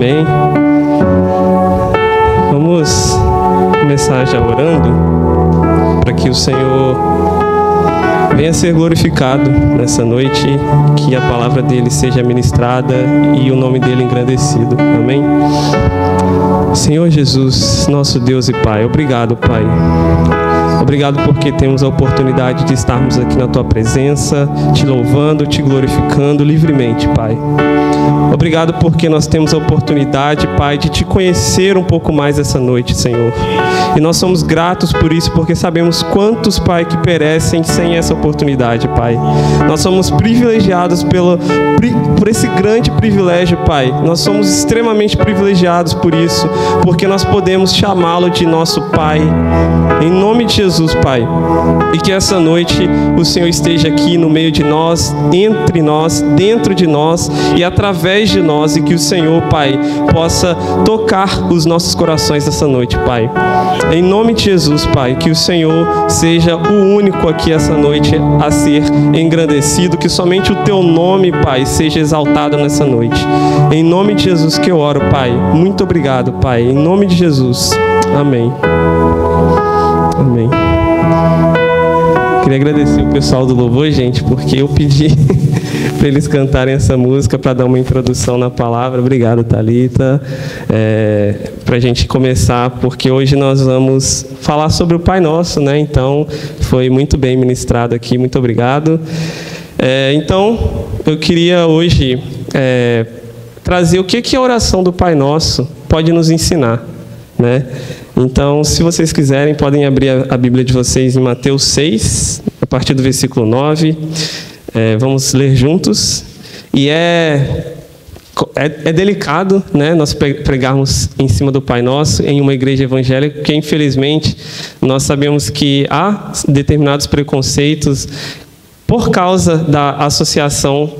Amém. Vamos começar já orando para que o Senhor venha ser glorificado nessa noite, que a palavra dele seja ministrada e o nome dele engrandecido. Amém. Senhor Jesus, nosso Deus e Pai, obrigado, Pai. Obrigado porque temos a oportunidade de estarmos aqui na Tua presença, te louvando, te glorificando livremente, Pai. Obrigado porque nós temos a oportunidade, Pai, de te conhecer um pouco mais essa noite, Senhor. E nós somos gratos por isso, porque sabemos quantos, Pai, que perecem sem essa oportunidade, Pai. Nós somos privilegiados por esse grande privilégio, Pai. Nós somos extremamente privilegiados por isso, porque nós podemos chamá-lo de nosso Pai. Em nome de Jesus, Pai. E que essa noite o Senhor esteja aqui no meio de nós, entre nós, dentro de nós e através de nós, e que o Senhor, Pai, possa tocar os nossos corações essa noite, Pai. Em nome de Jesus, Pai, que o Senhor seja o único aqui essa noite a ser engrandecido, que somente o Teu nome, Pai, seja exaltado nessa noite. Em nome de Jesus que eu oro, Pai. Muito obrigado, Pai. Em nome de Jesus. Amém. Amém. Queria agradecer o pessoal do louvor, gente, porque eu pedi para eles cantarem essa música para dar uma introdução na palavra. Obrigado, Thalita. Para a gente começar, porque hoje nós vamos falar sobre o Pai Nosso, né? Então, foi muito bem ministrado aqui. Muito obrigado. Então, eu queria hoje trazer o que a oração do Pai Nosso pode nos ensinar, né? Então, se vocês quiserem, podem abrir a Bíblia de vocês em Mateus 6, a partir do versículo 9. Vamos ler juntos. E é delicado, né, nós pregarmos em cima do Pai Nosso em uma igreja evangélica, porque, infelizmente, nós sabemos que há determinados preconceitos por causa da associação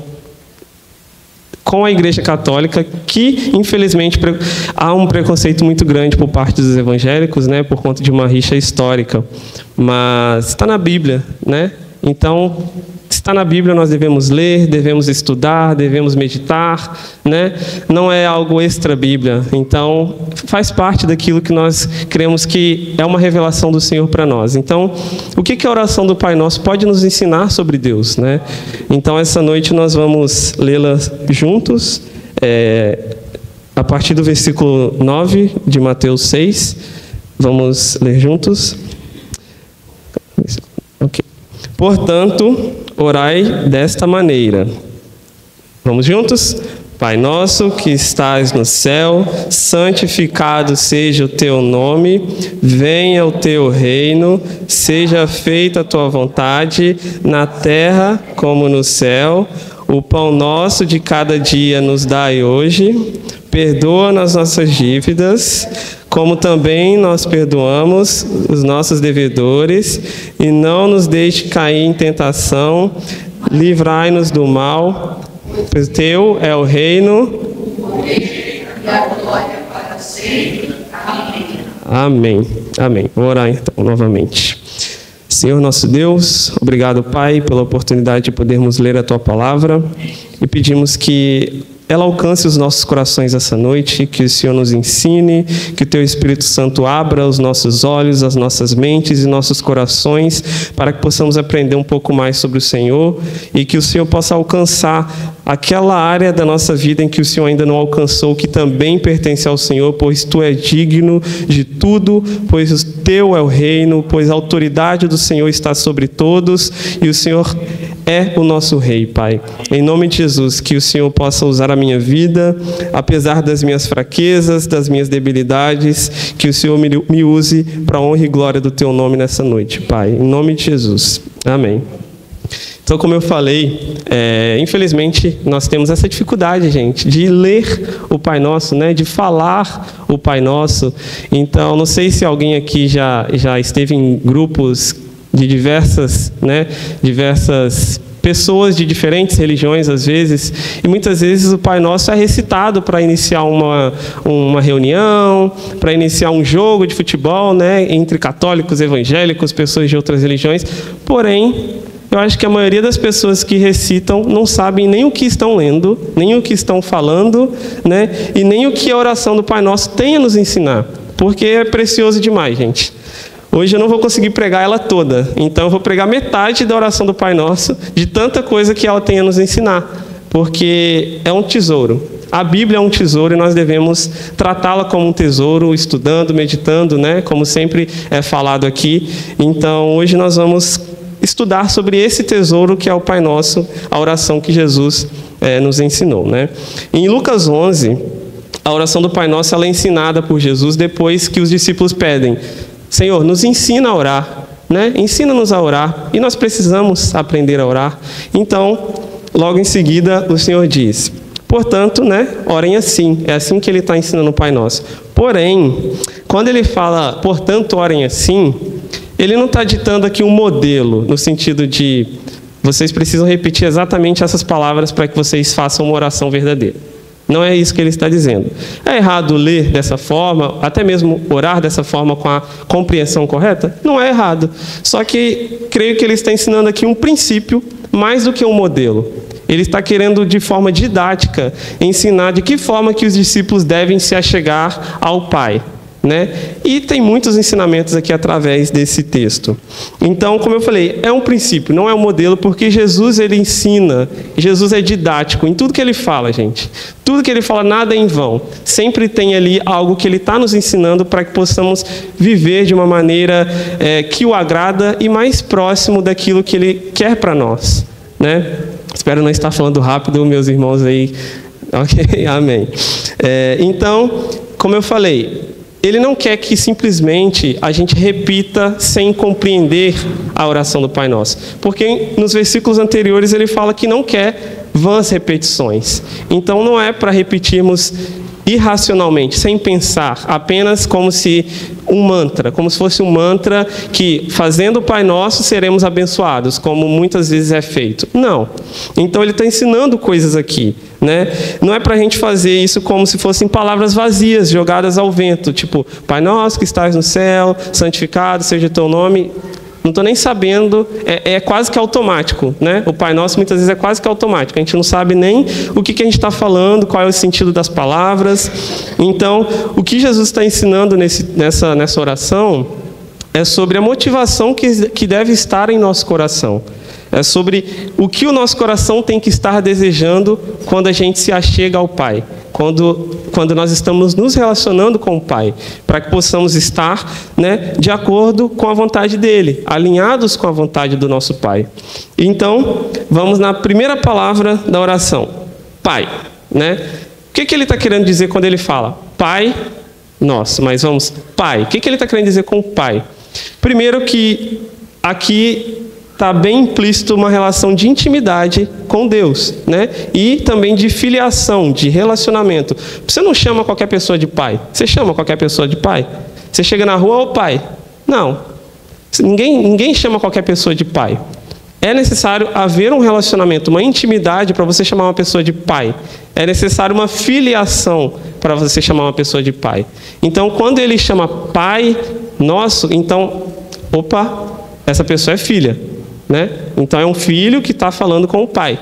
com a Igreja Católica, que, infelizmente, há um preconceito muito grande por parte dos evangélicos, né, por conta de uma rixa histórica. Mas está na Bíblia, né? Então, se está na Bíblia, nós devemos ler, devemos estudar, devemos meditar, né? Não é algo extra-Bíblia. Então, faz parte daquilo que nós cremos que é uma revelação do Senhor para nós. Então, o que a oração do Pai Nosso pode nos ensinar sobre Deus, né? Então, essa noite nós vamos lê-la juntos, a partir do versículo 9 de Mateus 6. Vamos ler juntos. Ok. Portanto, orai desta maneira. Vamos juntos? Pai nosso que estás no céu, santificado seja o teu nome, venha o teu reino, seja feita a tua vontade, na terra como no céu. O pão nosso de cada dia nos dai hoje, perdoa as nossas dívidas, como também nós perdoamos os nossos devedores, e não nos deixe cair em tentação, livrai-nos do mal, pois teu é o reino e a glória para sempre. Amém. Amém. Amém. Vou orar então novamente. Senhor nosso Deus, obrigado, Pai, pela oportunidade de podermos ler a Tua palavra, e pedimos que ela alcance os nossos corações essa noite, que o Senhor nos ensine, que o Teu Espírito Santo abra os nossos olhos, as nossas mentes e nossos corações, para que possamos aprender um pouco mais sobre o Senhor, e que o Senhor possa alcançar aquela área da nossa vida em que o Senhor ainda não alcançou, que também pertence ao Senhor, pois Tu és digno de tudo, pois o Teu é o reino, pois a autoridade do Senhor está sobre todos, e o Senhor é o nosso Rei, Pai. Em nome de Jesus, que o Senhor possa usar a minha vida, apesar das minhas fraquezas, das minhas debilidades, que o Senhor me use para a honra e glória do Teu nome nessa noite, Pai. Em nome de Jesus. Amém. Então, como eu falei, infelizmente, nós temos essa dificuldade, gente, de ler o Pai Nosso, né? De falar o Pai Nosso. Então, não sei se alguém aqui já esteve em grupos de diversas pessoas de diferentes religiões, às vezes, e muitas vezes o Pai Nosso é recitado para iniciar uma reunião, para iniciar um jogo de futebol, né? Entre católicos, evangélicos, pessoas de outras religiões. Porém, Eu acho que a maioria das pessoas que recitam não sabem nem o que estão lendo, nem o que estão falando, né? E nem o que a oração do Pai Nosso tem a nos ensinar, porque é precioso demais, gente. Hoje eu não vou conseguir pregar ela toda, então eu vou pregar metade da oração do Pai Nosso, de tanta coisa que ela tem a nos ensinar, porque é um tesouro. A Bíblia é um tesouro e nós devemos tratá-la como um tesouro, estudando, meditando, né? Como sempre é falado aqui. Então, hoje nós vamos estudar sobre esse tesouro que é o Pai Nosso, a oração que Jesus nos ensinou, né? Em Lucas 11, a oração do Pai Nosso ela é ensinada por Jesus depois que os discípulos pedem: Senhor, nos ensina a orar, né? Ensina-nos a orar, e nós precisamos aprender a orar. Então, logo em seguida, o Senhor diz: portanto, né, orem assim. É assim que ele está ensinando o Pai Nosso. Porém, quando ele fala, portanto, orem assim, ele não está ditando aqui um modelo, no sentido de vocês precisam repetir exatamente essas palavras para que vocês façam uma oração verdadeira. Não é isso que ele está dizendo. É errado ler dessa forma, até mesmo orar dessa forma com a compreensão correta? Não é errado. Só que creio que ele está ensinando aqui um princípio mais do que um modelo. Ele está querendo, de forma didática, ensinar de que forma que os discípulos devem se achegar ao Pai, né? E tem muitos ensinamentos aqui através desse texto. Então, como eu falei, é um princípio, não é um modelo, porque Jesus, ele ensina, Jesus é didático em tudo que ele fala, gente. Tudo que ele fala, nada é em vão. Sempre tem ali algo que ele está nos ensinando para que possamos viver de uma maneira que o agrada e mais próximo daquilo que ele quer para nós, né? Espero não estar falando rápido, meus irmãos aí. Ok, amém. Então, como eu falei, ele não quer que simplesmente a gente repita sem compreender a oração do Pai Nosso. Porque nos versículos anteriores ele fala que não quer vãs repetições. Então não é para repetirmos irracionalmente, sem pensar, apenas como se um mantra, como se fosse um mantra que, fazendo o Pai Nosso, seremos abençoados, como muitas vezes é feito. Não. Então ele está ensinando coisas aqui, né? Não é para a gente fazer isso como se fossem palavras vazias, jogadas ao vento, tipo, Pai Nosso que estás no céu, santificado seja o teu nome. Não estou nem sabendo, é quase que automático, né? O Pai Nosso muitas vezes é quase que automático, a gente não sabe nem o que a gente está falando, qual é o sentido das palavras. Então, o que Jesus está ensinando nessa oração é sobre a motivação que deve estar em nosso coração. É sobre o que o nosso coração tem que estar desejando quando a gente se achega ao Pai. Quando nós estamos nos relacionando com o Pai, para que possamos estar, né, de acordo com a vontade dEle, alinhados com a vontade do nosso Pai. Então, vamos na primeira palavra da oração, Pai, né? O que ele está querendo dizer quando ele fala Pai Nosso? Mas vamos, Pai. O que ele está querendo dizer com Pai? Primeiro que aqui está bem implícito uma relação de intimidade com Deus, né? E também de filiação, de relacionamento. Você não chama qualquer pessoa de pai. Você chama qualquer pessoa de pai? Você chega na rua, ô pai. Não. Ninguém chama qualquer pessoa de pai. É necessário haver um relacionamento, uma intimidade para você chamar uma pessoa de pai. É necessário uma filiação para você chamar uma pessoa de pai. Então, quando ele chama Pai Nosso, então, essa pessoa é filha. Né? Então é um filho que está falando com o Pai.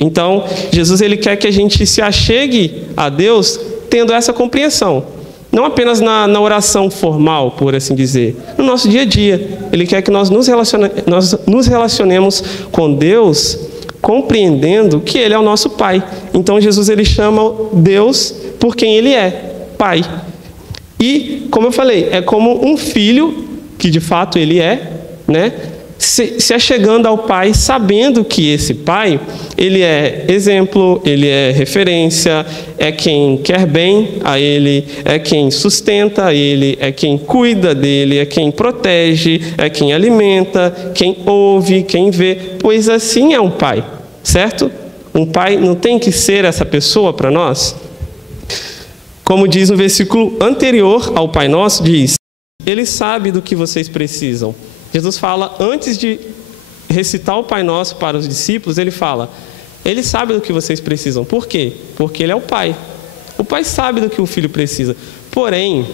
Então Jesus ele quer que a gente se achegue a Deus tendo essa compreensão, não apenas na oração formal, por assim dizer, no nosso dia a dia. Ele quer que nós nos relacionemos com Deus compreendendo que Ele é o nosso Pai. Então Jesus ele chama Deus por quem Ele é, Pai. E como eu falei, é como um filho que de fato Ele é, né? Se achegando ao Pai, sabendo que esse Pai, Ele é exemplo, Ele é referência, é quem quer bem a Ele, é quem sustenta a Ele, é quem cuida dEle, é quem protege, é quem alimenta, quem ouve, quem vê, pois assim é um Pai, certo? Um Pai não tem que ser essa pessoa para nós? Como diz no versículo anterior ao Pai Nosso, diz, Ele sabe do que vocês precisam. Jesus fala, antes de recitar o Pai Nosso para os discípulos, ele fala, Ele sabe do que vocês precisam. Por quê? Porque Ele é o Pai. O Pai sabe do que o Filho precisa. Porém,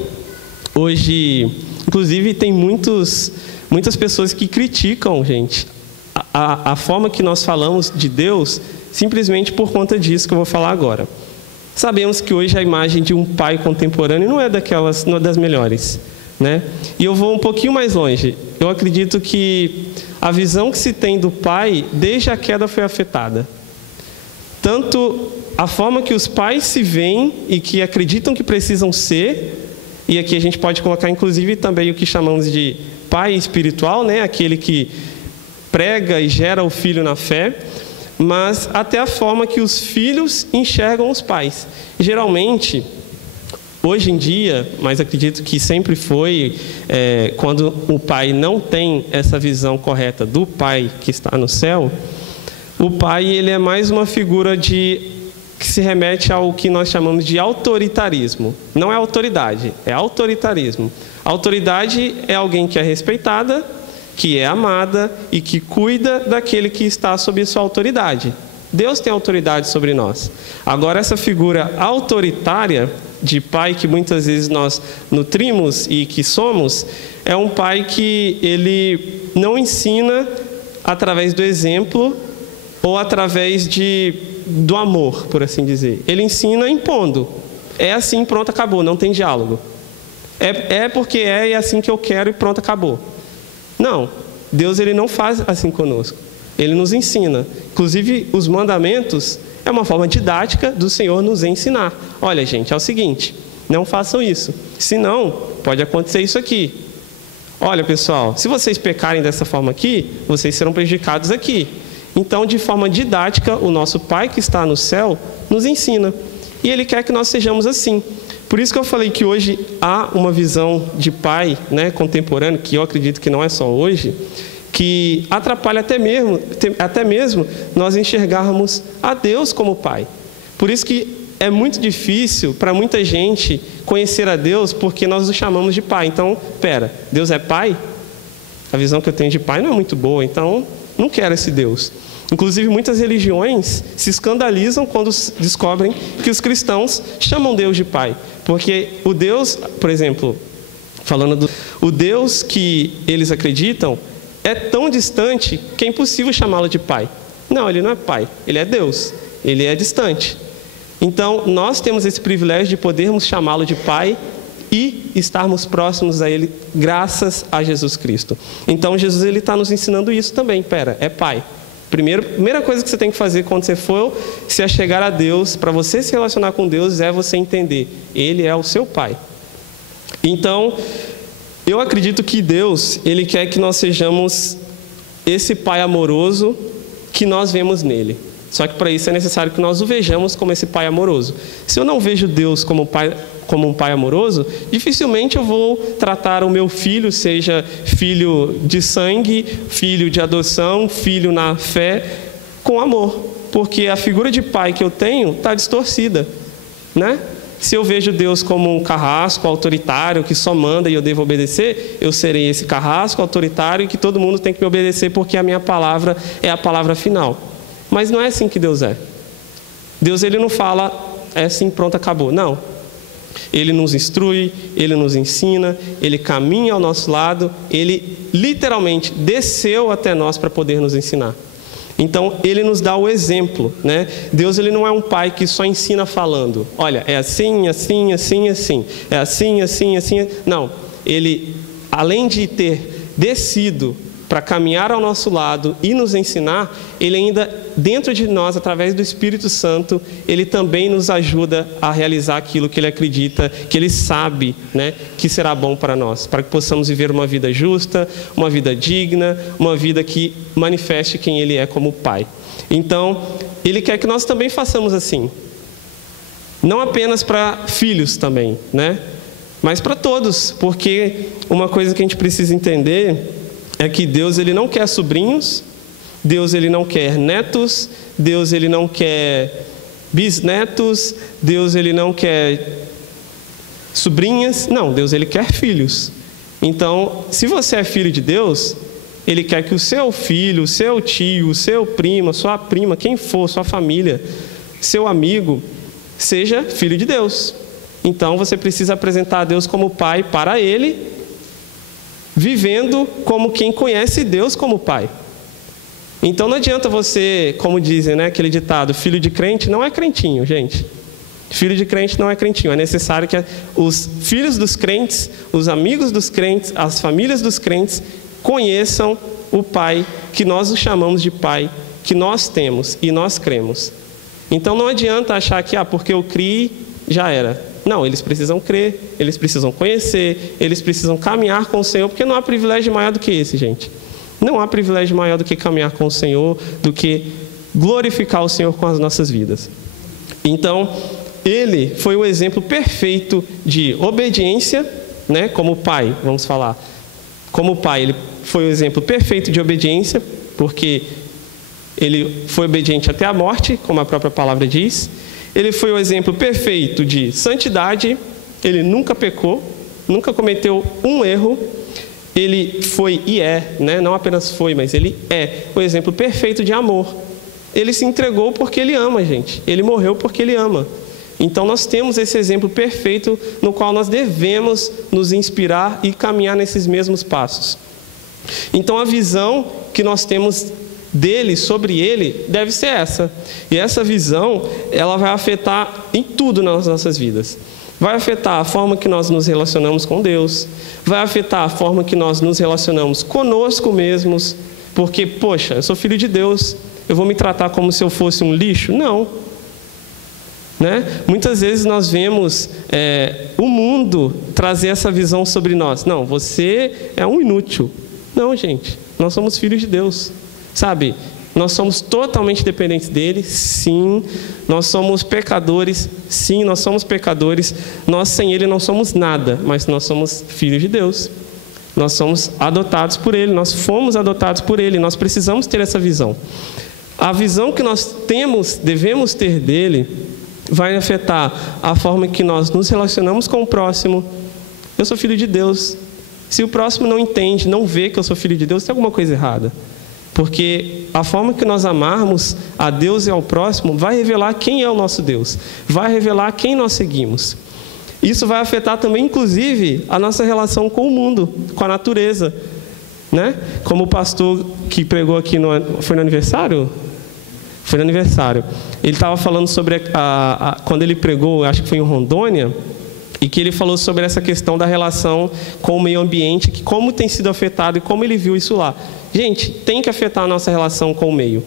hoje, inclusive, tem muitas pessoas que criticam, gente, a forma que nós falamos de Deus simplesmente por conta disso que eu vou falar agora. Sabemos que hoje a imagem de um pai contemporâneo não é das melhores, né? E eu vou um pouquinho mais longe. Eu acredito que a visão que se tem do pai, desde a queda, foi afetada. Tanto a forma que os pais se veem e que acreditam que precisam ser, e aqui a gente pode colocar inclusive também o que chamamos de pai espiritual, né? Aquele que prega e gera o filho na fé, mas até a forma que os filhos enxergam os pais. Geralmente, hoje em dia, mas acredito que sempre foi, quando o pai não tem essa visão correta do pai que está no céu, o pai ele é mais uma figura que se remete ao que nós chamamos de autoritarismo. Não é autoridade, é autoritarismo. A autoridade é alguém que é respeitada, que é amada e que cuida daquele que está sob sua autoridade. Deus tem autoridade sobre nós. Agora, essa figura autoritária de pai que muitas vezes nós nutrimos e que somos, é um pai que ele não ensina através do exemplo ou através do amor, por assim dizer. Ele ensina impondo. É assim, pronto, acabou, não tem diálogo. É porque é assim que eu quero e pronto, acabou. Não, Deus ele não faz assim conosco. Ele nos ensina. Inclusive, os mandamentos é uma forma didática do Senhor nos ensinar. Olha, gente, é o seguinte, não façam isso. Senão, pode acontecer isso aqui. Olha, pessoal, se vocês pecarem dessa forma aqui, vocês serão prejudicados aqui. Então, de forma didática, o nosso Pai que está no céu nos ensina. E Ele quer que nós sejamos assim. Por isso que eu falei que hoje há uma visão de pai, né, contemporâneo, que eu acredito que não é só hoje, que atrapalha até mesmo nós enxergarmos a Deus como pai. Por isso que é muito difícil para muita gente conhecer a Deus, porque nós o chamamos de pai. Então, Deus é pai? A visão que eu tenho de pai não é muito boa, então não quero esse Deus. Inclusive, muitas religiões se escandalizam quando descobrem que os cristãos chamam Deus de pai. Porque o Deus, por exemplo, o Deus que eles acreditam é tão distante que é impossível chamá-lo de pai. Não, ele não é pai, ele é Deus, ele é distante. Então, nós temos esse privilégio de podermos chamá-lo de pai e estarmos próximos a ele graças a Jesus Cristo. Então, Jesus ele está nos ensinando isso também. É pai. Primeira coisa que você tem que fazer quando você for se achegar a Deus, para você se relacionar com Deus, é você entender, Ele é o seu Pai. Então, eu acredito que Deus, Ele quer que nós sejamos esse Pai amoroso que nós vemos nele. Só que para isso é necessário que nós o vejamos como esse Pai amoroso. Se eu não vejo Deus como um pai amoroso, dificilmente eu vou tratar o meu filho, seja filho de sangue, filho de adoção, filho na fé, com amor. Porque a figura de pai que eu tenho está distorcida, né? Se eu vejo Deus como um carrasco autoritário que só manda e eu devo obedecer, eu serei esse carrasco autoritário e que todo mundo tem que me obedecer porque a minha palavra é a palavra final. Mas não é assim que Deus é. Deus ele não fala, é assim, pronto, acabou. Não. Ele nos instrui, Ele nos ensina, Ele caminha ao nosso lado, Ele literalmente desceu até nós para poder nos ensinar. Então, Ele nos dá o exemplo, né? Deus ele não é um pai que só ensina falando. Olha, é assim, assim, assim, assim. É assim, assim, assim. Não, Ele, além de ter descido para caminhar ao nosso lado e nos ensinar, Ele ainda, dentro de nós, através do Espírito Santo, Ele também nos ajuda a realizar aquilo que Ele acredita, que Ele sabe, né, que será bom para nós, para que possamos viver uma vida justa, uma vida digna, uma vida que manifeste quem Ele é como Pai. Então, Ele quer que nós também façamos assim. Não apenas para filhos também, né, mas para todos, porque uma coisa que a gente precisa entender é que Deus ele não quer sobrinhos, Deus ele não quer netos, Deus ele não quer bisnetos, Deus ele não quer sobrinhas, não, Deus ele quer filhos. Então, se você é filho de Deus, Ele quer que o seu filho, o seu tio, o seu primo, a sua prima, quem for, sua família, seu amigo, seja filho de Deus. Então, você precisa apresentar a Deus como Pai para ele, vivendo como quem conhece Deus como Pai. Então não adianta você, como dizem, né, aquele ditado, filho de crente não é crentinho, gente. Filho de crente não é crentinho. É necessário que os filhos dos crentes, os amigos dos crentes, as famílias dos crentes conheçam o Pai, que nós o chamamos de Pai, que nós temos e nós cremos. Então não adianta achar que, porque eu criei, já era. Não, eles precisam crer, eles precisam conhecer, eles precisam caminhar com o Senhor, porque não há privilégio maior do que esse, gente. Não há privilégio maior do que caminhar com o Senhor, do que glorificar o Senhor com as nossas vidas. Então, ele foi o exemplo perfeito de obediência, né? Como pai, vamos falar. Como pai, ele foi o exemplo perfeito de obediência, porque ele foi obediente até a morte, como a própria palavra diz. Ele foi o exemplo perfeito de santidade, ele nunca pecou, nunca cometeu um erro. Ele foi e é, né? Não apenas foi, mas ele é o exemplo perfeito de amor. Ele se entregou porque ele ama, gente. Ele morreu porque ele ama. Então nós temos esse exemplo perfeito no qual nós devemos nos inspirar e caminhar nesses mesmos passos. Então a visão que nós temos dele, sobre ele, deve ser essa. E essa visão, ela vai afetar em tudo nas nossas vidas. Vai afetar a forma que nós nos relacionamos com Deus, vai afetar a forma que nós nos relacionamos conosco mesmos, porque, poxa, eu sou filho de Deus, eu vou me tratar como se eu fosse um lixo? Não. Né? Muitas vezes nós vemos o mundo trazer essa visão sobre nós. Não, você é um inútil. Não, gente, nós somos filhos de Deus. Sabe, nós somos totalmente dependentes dele, sim. Nós somos pecadores, sim, nós somos pecadores. Nós sem ele não somos nada, mas nós somos filhos de Deus. Nós somos adotados por ele, nós fomos adotados por ele. Nós precisamos ter essa visão. A visão que nós temos, devemos ter dele, vai afetar a forma que nós nos relacionamos com o próximo. Eu sou filho de Deus. Se o próximo não entende, não vê que eu sou filho de Deus, tem alguma coisa errada. Porque a forma que nós amarmos a Deus e ao próximo vai revelar quem é o nosso Deus, vai revelar quem nós seguimos. Isso vai afetar também, inclusive, a nossa relação com o mundo, com a natureza, né? Como o pastor que pregou aqui, foi no aniversário? Foi no aniversário. Ele estava falando sobre, quando ele pregou, acho que foi em Rondônia, e que ele falou sobre essa questão da relação com o meio ambiente, que como tem sido afetado e como ele viu isso lá. Gente, tem que afetar a nossa relação com o meio.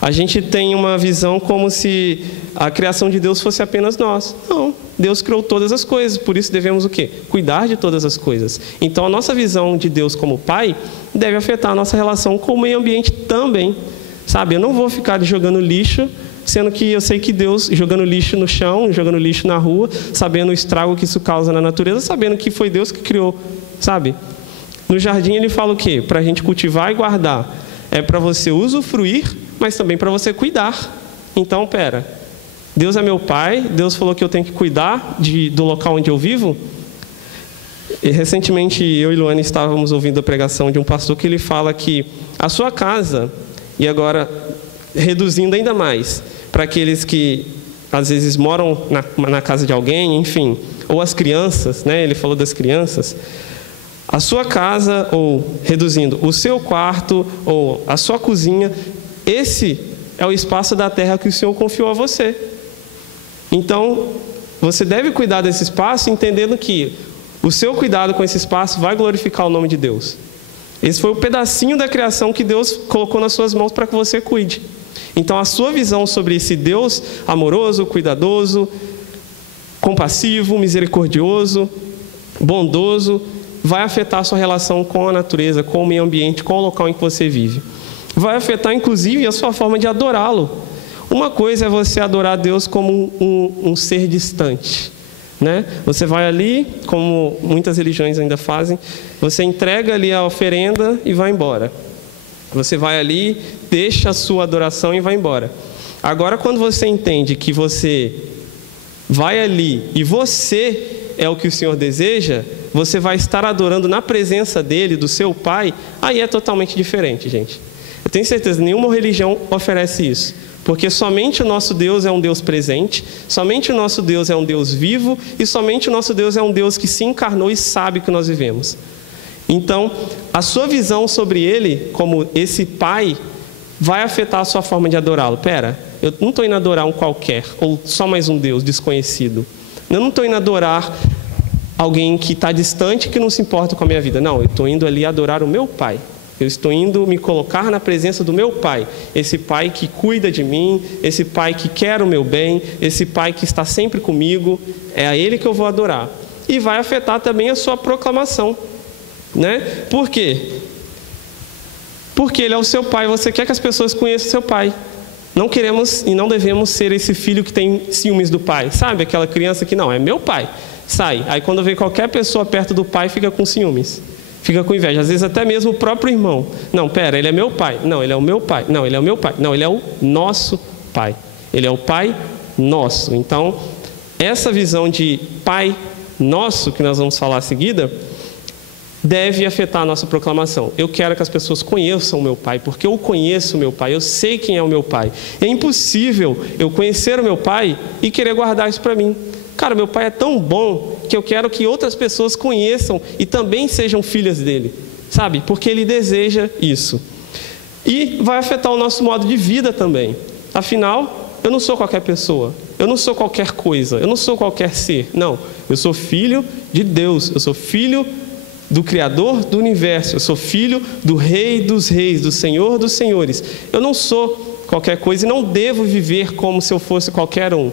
A gente tem uma visão como se a criação de Deus fosse apenas nós. Não, Deus criou todas as coisas, por isso devemos o quê? Cuidar de todas as coisas. Então a nossa visão de Deus como Pai deve afetar a nossa relação com o meio ambiente também. Sabe, eu não vou ficar jogando lixo, sendo que eu sei que Deus, jogando lixo no chão, jogando lixo na rua, sabendo o estrago que isso causa na natureza, sabendo que foi Deus que criou, sabe? No jardim ele fala o quê? Para a gente cultivar e guardar. É para você usufruir, mas também para você cuidar. Então, Deus é meu pai, Deus falou que eu tenho que cuidar do local onde eu vivo. E recentemente eu e Luana estávamos ouvindo a pregação de um pastor que ele fala que a sua casa, e agora reduzindo ainda mais, para aqueles que às vezes moram na casa de alguém, enfim, ou as crianças, né? Ele falou das crianças. A sua casa, ou reduzindo, o seu quarto, ou a sua cozinha, esse é o espaço da terra que o Senhor confiou a você. Então, você deve cuidar desse espaço, entendendo que o seu cuidado com esse espaço vai glorificar o nome de Deus. Esse foi o pedacinho da criação que Deus colocou nas suas mãos para que você cuide. Então, a sua visão sobre esse Deus amoroso, cuidadoso, compassivo, misericordioso, bondoso, vai afetar a sua relação com a natureza, com o meio ambiente, com o local em que você vive. Vai afetar, inclusive, a sua forma de adorá-lo. Uma coisa é você adorar Deus como um ser distante, né? Você vai ali, como muitas religiões ainda fazem, você entrega ali a oferenda e vai embora. Você vai ali, deixa a sua adoração e vai embora. Agora, quando você entende que você vai ali e você é o que o Senhor deseja, você vai estar adorando na presença dele, do seu Pai, aí é totalmente diferente, gente. Eu tenho certeza, nenhuma religião oferece isso. Porque somente o nosso Deus é um Deus presente, somente o nosso Deus é um Deus vivo, e somente o nosso Deus é um Deus que se encarnou e sabe que nós vivemos. Então, a sua visão sobre ele, como esse Pai, vai afetar a sua forma de adorá-lo. Pera, eu não estou indo adorar um qualquer, ou só mais um Deus desconhecido. Eu não estou indo adorar alguém que está distante, que não se importa com a minha vida. Não, eu estou indo ali adorar o meu Pai. Eu estou indo me colocar na presença do meu Pai. Esse Pai que cuida de mim, esse Pai que quer o meu bem, esse Pai que está sempre comigo. É a Ele que eu vou adorar. E vai afetar também a sua proclamação, né? Por quê? Porque Ele é o seu Pai. Você quer que as pessoas conheçam o seu Pai. Não queremos e não devemos ser esse filho que tem ciúmes do pai. Sabe? Aquela criança que não, é meu pai. Sai. Aí quando vê qualquer pessoa perto do pai, fica com ciúmes. Fica com inveja. Às vezes até mesmo o próprio irmão. Não, pera, ele é meu pai. Não, ele é o meu pai. Não, ele é o meu pai. Não, ele é o nosso pai. Ele é o Pai nosso. Então, essa visão de Pai nosso, que nós vamos falar a seguida, deve afetar a nossa proclamação. Eu quero que as pessoas conheçam o meu Pai, porque eu conheço o meu Pai, eu sei quem é o meu Pai. É impossível eu conhecer o meu Pai e querer guardar isso para mim. Cara, meu Pai é tão bom que eu quero que outras pessoas conheçam e também sejam filhas dele, sabe? Porque ele deseja isso. E vai afetar o nosso modo de vida também. Afinal, eu não sou qualquer pessoa, eu não sou qualquer coisa, eu não sou qualquer ser. Não, eu sou filho de Deus, eu sou filho do Criador do Universo, eu sou filho do Rei dos Reis, do Senhor dos Senhores. Eu não sou qualquer coisa e não devo viver como se eu fosse qualquer um.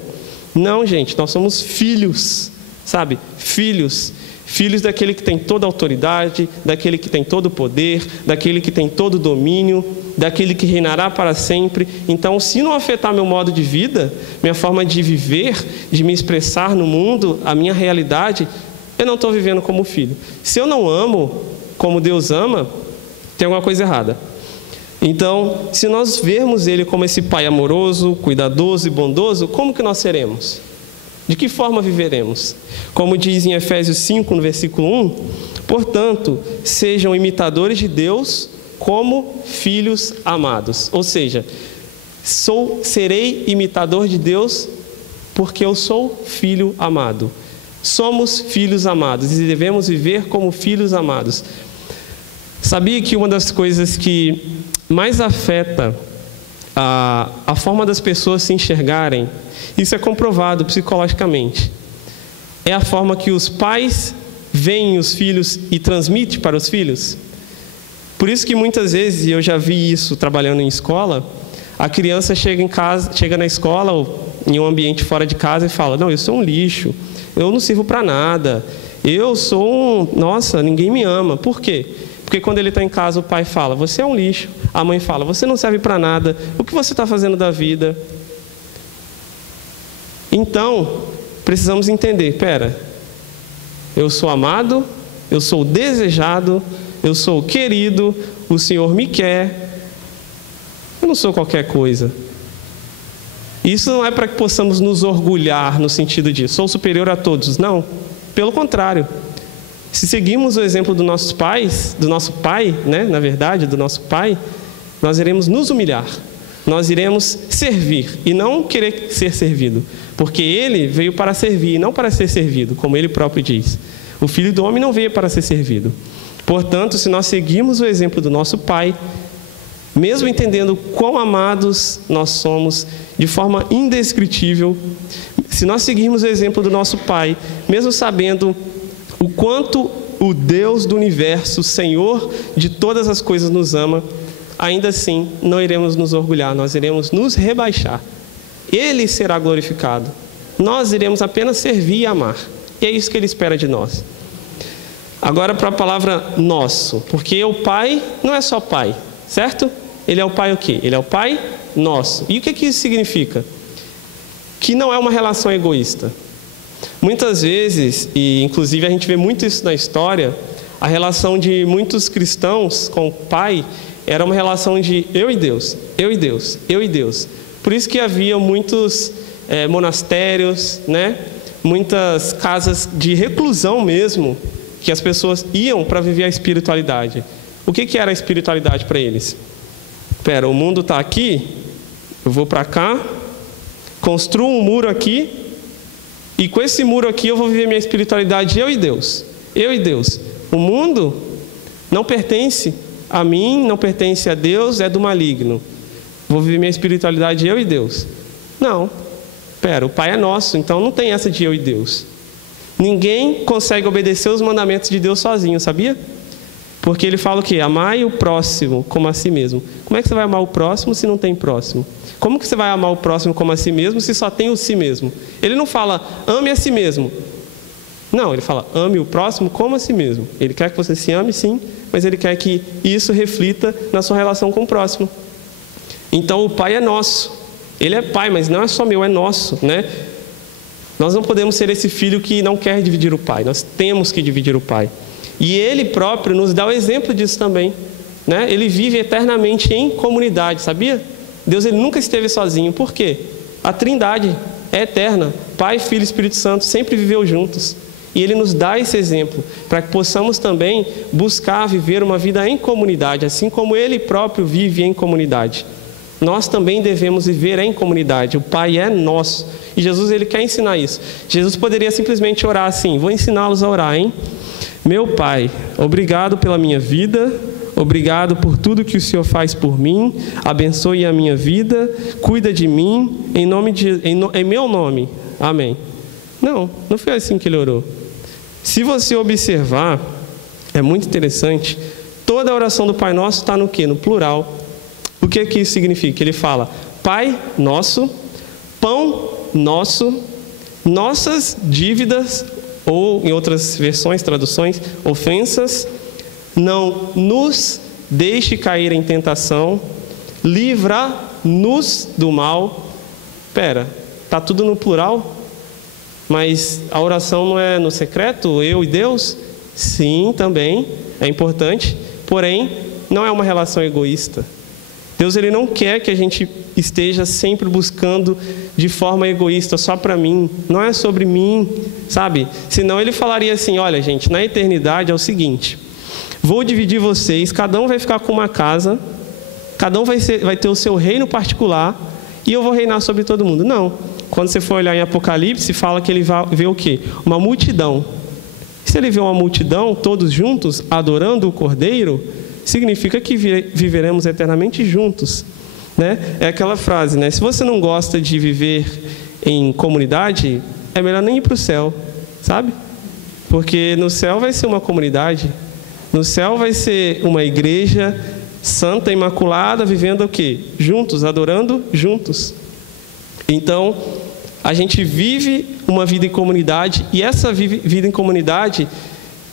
Não, gente, nós somos filhos, sabe? Filhos. Filhos daquele que tem toda a autoridade, daquele que tem todo o poder, daquele que tem todo o domínio, daquele que reinará para sempre. Então, se não afetar meu modo de vida, minha forma de viver, de me expressar no mundo, a minha realidade, eu não estou vivendo como filho. Se eu não amo como Deus ama, tem alguma coisa errada. Então, se nós vermos Ele como esse Pai amoroso, cuidadoso e bondoso, como que nós seremos? De que forma viveremos? Como diz em Efésios 5, no versículo 1, portanto, sejam imitadores de Deus como filhos amados. Ou seja, serei imitador de Deus porque eu sou filho amado. Somos filhos amados e devemos viver como filhos amados. Sabia que uma das coisas que mais afeta a forma das pessoas se enxergarem, isso é comprovado psicologicamente, é a forma que os pais veem os filhos e transmitem para os filhos? Por isso que muitas vezes, e eu já vi isso trabalhando em escola, a criança chega na escola ou em um ambiente fora de casa e fala: não, eu sou um lixo, eu não sirvo para nada, eu sou nossa, ninguém me ama. Por quê? Porque quando ele está em casa, o pai fala: você é um lixo. A mãe fala: você não serve para nada. O que você está fazendo da vida? Então, precisamos entender: pera, eu sou amado, eu sou desejado, eu sou querido, o Senhor me quer. Eu não sou qualquer coisa. Isso não é para que possamos nos orgulhar no sentido de sou superior a todos. Não, pelo contrário. Se seguirmos o exemplo dos nossos pais, do nosso pai, né, na verdade, do nosso pai, nós iremos nos humilhar, nós iremos servir e não querer ser servido, porque ele veio para servir e não para ser servido, como ele próprio diz. O Filho do Homem não veio para ser servido. Portanto, se nós seguirmos o exemplo do nosso pai, mesmo entendendo quão amados nós somos de forma indescritível, se nós seguirmos o exemplo do nosso pai, mesmo sabendo o quanto o Deus do universo, Senhor de todas as coisas, nos ama, ainda assim não iremos nos orgulhar, nós iremos nos rebaixar. Ele será glorificado. Nós iremos apenas servir e amar. E é isso que Ele espera de nós. Agora para a palavra nosso, porque o Pai não é só Pai, certo? Ele é o Pai o quê? Ele é o Pai nosso. E o que isso significa? Que não é uma relação egoísta. Muitas vezes, e inclusive a gente vê muito isso na história, a relação de muitos cristãos com o Pai era uma relação de eu e Deus, eu e Deus, eu e Deus. Por isso que havia muitos monastérios, né? Muitas casas de reclusão mesmo, que as pessoas iam para viver a espiritualidade. O que era a espiritualidade para eles? Pera, o mundo está aqui, eu vou para cá, construo um muro aqui, e com esse muro aqui eu vou viver minha espiritualidade, eu e Deus. Eu e Deus. O mundo não pertence a mim, não pertence a Deus, é do maligno. Vou viver minha espiritualidade eu e Deus. Não. O Pai é nosso, então não tem essa de eu e Deus. Ninguém consegue obedecer os mandamentos de Deus sozinho, sabia? Porque ele fala o quê? Amai o próximo como a si mesmo. Como é que você vai amar o próximo se não tem próximo? Como que você vai amar o próximo como a si mesmo se só tem o si mesmo? Ele não fala, ame a si mesmo. Não, ele fala, ame o próximo como a si mesmo. Ele quer que você se ame, sim, mas ele quer que isso reflita na sua relação com o próximo. Então o Pai é nosso. Ele é Pai, mas não é só meu, é nosso, né? Nós não podemos ser esse filho que não quer dividir o Pai. Nós temos que dividir o Pai. E Ele próprio nos dá o exemplo disso também, né? Ele vive eternamente em comunidade, sabia? Deus, ele nunca esteve sozinho. Por quê? A Trindade é eterna. Pai, Filho e Espírito Santo sempre viveu juntos. E Ele nos dá esse exemplo para que possamos também buscar viver uma vida em comunidade, assim como Ele próprio vive em comunidade. Nós também devemos viver em comunidade. O Pai é nosso. E Jesus, ele quer ensinar isso. Jesus poderia simplesmente orar assim. Vou ensiná-los a orar, hein? Meu Pai, obrigado pela minha vida. Obrigado por tudo que o Senhor faz por mim. Abençoe a minha vida. Cuida de mim. Em meu nome. Amém. Não foi assim que ele orou. Se você observar, é muito interessante. Toda a oração do Pai Nosso está no quê? No plural. O que isso significa? Ele fala, Pai nosso, pão nosso, nossas dívidas, ou em outras versões, traduções, ofensas, não nos deixe cair em tentação, livra-nos do mal. Está tudo no plural? Mas a oração não é no secreto, eu e Deus? Sim, também, é importante, porém, não é uma relação egoísta. Deus, ele não quer que a gente esteja sempre buscando de forma egoísta, só para mim. Não é sobre mim, sabe? Senão ele falaria assim, olha gente, na eternidade é o seguinte, vou dividir vocês, cada um vai ficar com uma casa, cada um vai ter o seu reino particular e eu vou reinar sobre todo mundo. Não. Quando você for olhar em Apocalipse, fala que ele vai ver o quê? Uma multidão. Se ele vê uma multidão, todos juntos, adorando o Cordeiro, significa que viveremos eternamente juntos, né? É aquela frase, né? Se você não gosta de viver em comunidade, é melhor nem ir para o céu, sabe? Porque no céu vai ser uma comunidade, no céu vai ser uma igreja santa, imaculada, vivendo o quê? Juntos, adorando juntos. Então, a gente vive uma vida em comunidade, e essa vida em comunidade,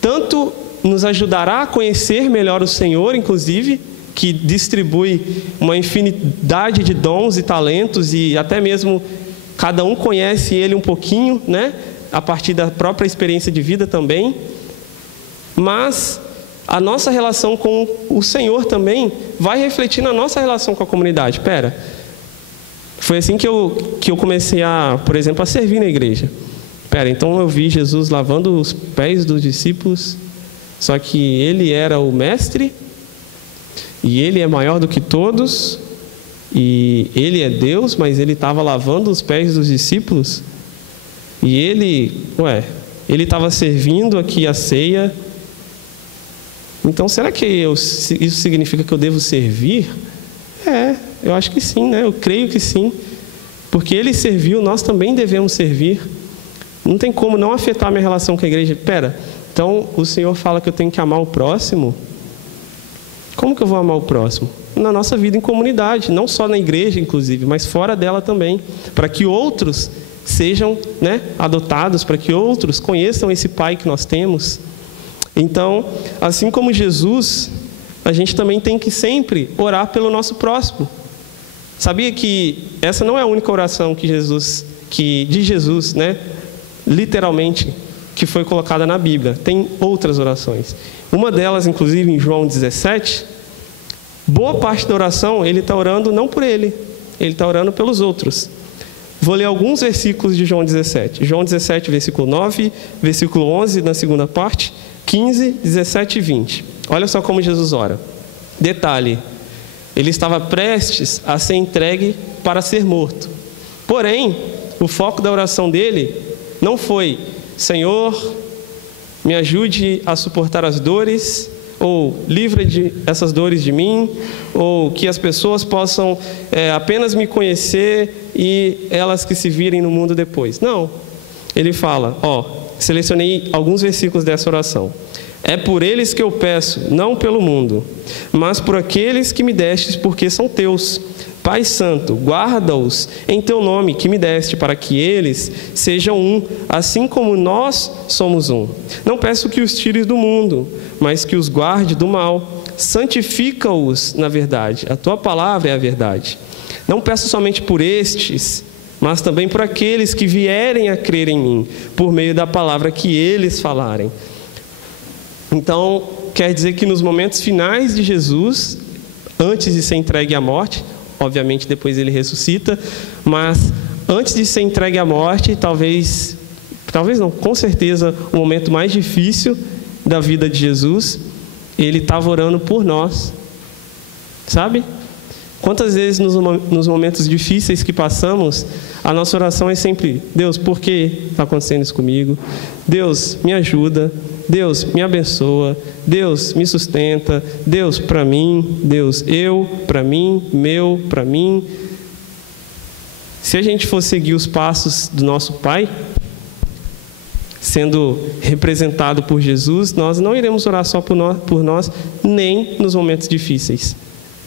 tanto nos ajudará a conhecer melhor o Senhor, inclusive, que distribui uma infinidade de dons e talentos, e até mesmo cada um conhece Ele um pouquinho, né? A partir da própria experiência de vida também. Mas a nossa relação com o Senhor também vai refletir na nossa relação com a comunidade. Foi assim que eu comecei por exemplo, a servir na igreja. Então eu vi Jesus lavando os pés dos discípulos. Só que ele era o mestre, e ele é maior do que todos, e ele é Deus, mas ele estava lavando os pés dos discípulos, e ele estava servindo aqui a ceia. Então será que isso significa que eu devo servir? Eu acho que sim, né? Eu creio que sim, porque ele serviu, nós também devemos servir. Não tem como não afetar a minha relação com a igreja. Então, o Senhor fala que eu tenho que amar o próximo. Como que eu vou amar o próximo? Na nossa vida em comunidade, não só na igreja, inclusive, mas fora dela também, para que outros sejam, né, adotados, para que outros conheçam esse Pai que nós temos. Então, assim como Jesus, a gente também tem que sempre orar pelo nosso próximo. Sabia que essa não é a única oração de Jesus, né, literalmente, que foi colocada na Bíblia. Tem outras orações. Uma delas, inclusive, em João 17, boa parte da oração, ele está orando não por ele está orando pelos outros. Vou ler alguns versículos de João 17. João 17, versículo 9, versículo 11, na segunda parte, 15, 17 e 20. Olha só como Jesus ora. Detalhe, ele estava prestes a ser entregue para ser morto. Porém, o foco da oração dele não foi: Senhor, me ajude a suportar as dores, ou livra essas dores de mim, ou que as pessoas possam apenas me conhecer e elas que se virem no mundo depois. Não. Ele fala, selecionei alguns versículos dessa oração. É por eles que eu peço, não pelo mundo, mas por aqueles que me destes, porque são teus. Pai Santo, guarda-os em teu nome que me deste, para que eles sejam um, assim como nós somos um. Não peço que os tires do mundo, mas que os guarde do mal. Santifica-os na verdade. A tua palavra é a verdade. Não peço somente por estes, mas também por aqueles que vierem a crer em mim, por meio da palavra que eles falarem. Então, quer dizer que nos momentos finais de Jesus, antes de ser entregue à morte, obviamente depois ele ressuscita, mas antes de ser entregue à morte, talvez não, com certeza, o momento mais difícil da vida de Jesus, ele estava orando por nós, sabe? Quantas vezes nos momentos difíceis que passamos, a nossa oração é sempre: Deus, por que está acontecendo isso comigo? Deus, me ajuda. Deus, me abençoa. Deus, me sustenta. Deus, para mim. Deus, eu, para mim, meu, para mim. Se a gente for seguir os passos do nosso Pai, sendo representado por Jesus, nós não iremos orar só por nós, nem nos momentos difíceis.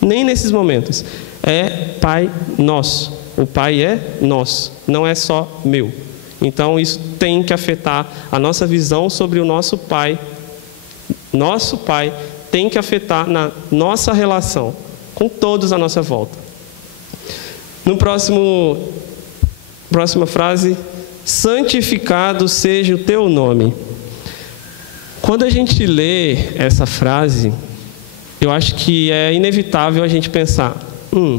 Nem nesses momentos. É Pai nosso. O Pai é nosso, não é só meu. Então isso tem que afetar a nossa visão sobre o nosso Pai. Nosso Pai tem que afetar na nossa relação com todos à nossa volta. No próxima frase, santificado seja o teu nome. Quando a gente lê essa frase, eu acho que é inevitável a gente pensar: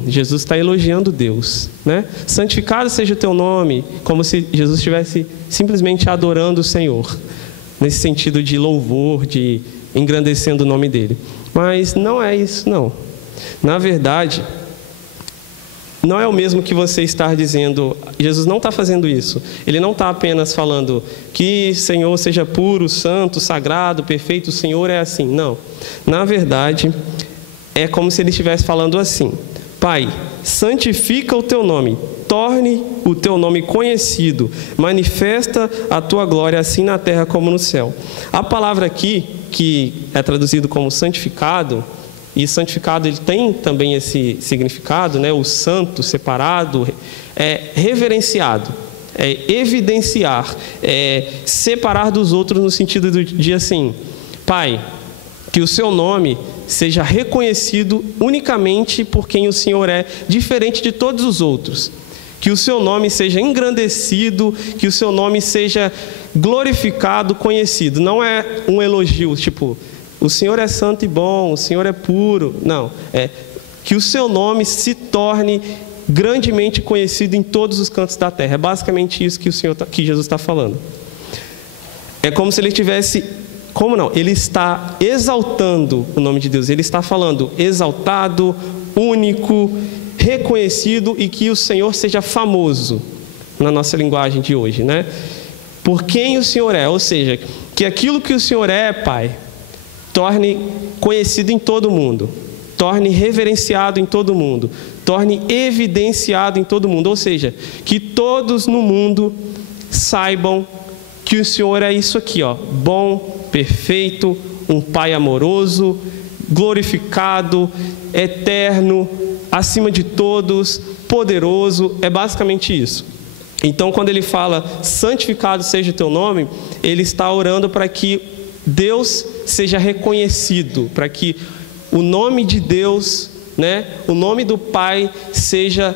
Jesus está elogiando Deus, né? Santificado seja o teu nome, como se Jesus estivesse simplesmente adorando o Senhor, nesse sentido de louvor, de engrandecendo o nome dele. Mas não é isso, não. Na verdade, não é o mesmo que você estar dizendo. Jesus não está fazendo isso. Ele não está apenas falando que Senhor seja puro, santo, sagrado, perfeito, o Senhor é assim. Não. Na verdade, é como se ele estivesse falando assim: Pai, santifica o teu nome, torne o teu nome conhecido, manifesta a tua glória assim na terra como no céu. A palavra aqui, que é traduzido como santificado, e santificado ele tem também esse significado, né? O santo, separado, é reverenciado, é evidenciar, é separar dos outros no sentido de assim: Pai, que o seu nome seja reconhecido unicamente por quem o Senhor é, diferente de todos os outros. Que o seu nome seja engrandecido, que o seu nome seja glorificado, conhecido. Não é um elogio, tipo, o Senhor é santo e bom, o Senhor é puro. Não, é que o seu nome se torne grandemente conhecido em todos os cantos da terra. É basicamente isso que Jesus está falando. É como se ele tivesse... Como não? Ele está exaltando o nome de Deus. Ele está falando exaltado, único, reconhecido, e que o Senhor seja famoso, na nossa linguagem de hoje, né? Por quem o Senhor é. Ou seja, que aquilo que o Senhor é, Pai, torne conhecido em todo mundo, torne reverenciado em todo mundo, torne evidenciado em todo mundo. Ou seja, que todos no mundo saibam que o Senhor é isso aqui, ó, bom, perfeito, um Pai amoroso, glorificado, eterno, acima de todos, poderoso. É basicamente isso. Então, quando ele fala santificado seja o teu nome, ele está orando para que Deus seja reconhecido, para que o nome de Deus, né, o nome do Pai seja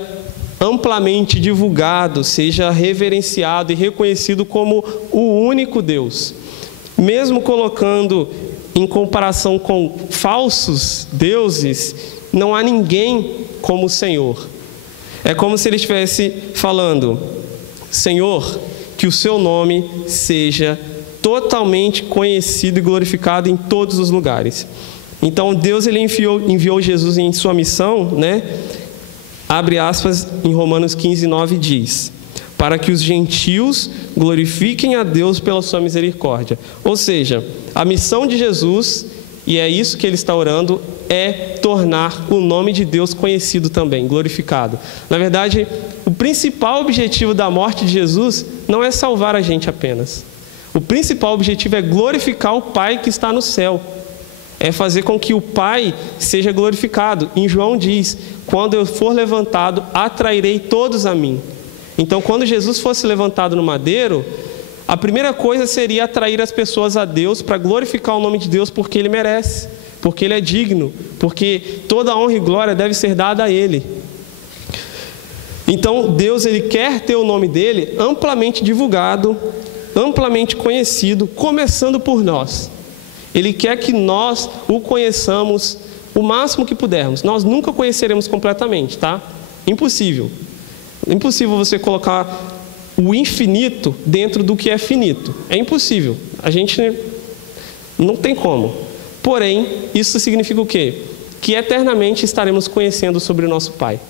amplamente divulgado, seja reverenciado e reconhecido como o único Deus. Mesmo colocando em comparação com falsos deuses, não há ninguém como o Senhor. É como se ele estivesse falando: Senhor, que o seu nome seja totalmente conhecido e glorificado em todos os lugares. Então Deus ele enviou Jesus em sua missão, né? Abre aspas, em Romanos 15:9 diz: para que os gentios glorifiquem a Deus pela sua misericórdia. Ou seja, a missão de Jesus e é isso que ele está orando, é tornar o nome de Deus conhecido também, glorificado. Na verdade, o principal objetivo da morte de Jesus não é salvar a gente apenas. O principal objetivo é glorificar o Pai que está no céu. É fazer com que o Pai seja glorificado. Em João diz, quando eu for levantado, atrairei todos a mim. Então, quando Jesus fosse levantado no madeiro, a primeira coisa seria atrair as pessoas a Deus para glorificar o nome de Deus, porque Ele merece, porque Ele é digno, porque toda a honra e glória deve ser dada a Ele. Então, Deus, Ele quer ter o nome dEle amplamente divulgado, amplamente conhecido, começando por nós. Ele quer que nós o conheçamos o máximo que pudermos. Nós nunca conheceremos completamente, tá? Impossível. Impossível você colocar o infinito dentro do que é finito. É impossível. A gente não tem como. Porém, isso significa o quê? Que eternamente estaremos conhecendo sobre o nosso Pai.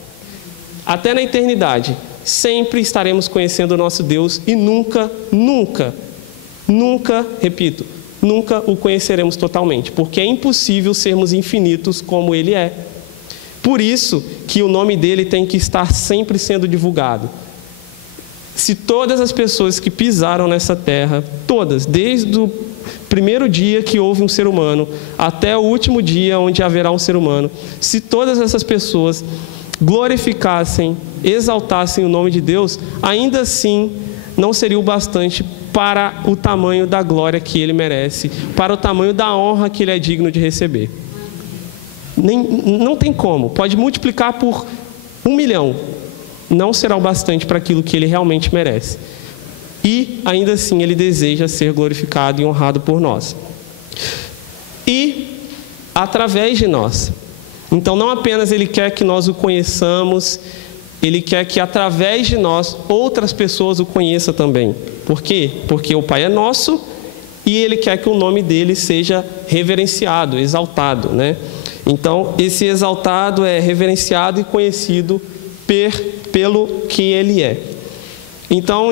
Até na eternidade, sempre estaremos conhecendo o nosso Deus e nunca, repito, nunca o conheceremos totalmente, porque é impossível sermos infinitos como Ele é. Por isso que o nome dEle tem que estar sempre sendo divulgado. Se todas as pessoas que pisaram nessa terra, todas, desde o primeiro dia que houve um ser humano, até o último dia onde haverá um ser humano, se todas essas pessoas glorificassem, exaltassem o nome de Deus, ainda assim não seria o bastante para o tamanho da glória que Ele merece, para o tamanho da honra que Ele é digno de receber. Não tem como, pode multiplicar por 1 milhão, não será o bastante para aquilo que Ele realmente merece. E ainda assim Ele deseja ser glorificado e honrado por nós. E através de nós. Então não apenas Ele quer que nós o conheçamos, Ele quer que através de nós outras pessoas o conheçam também. Por quê? Porque o Pai é nosso e Ele quer que o nome dEle seja reverenciado, exaltado, né? Então esse exaltado é reverenciado e conhecido pelo que Ele é. Então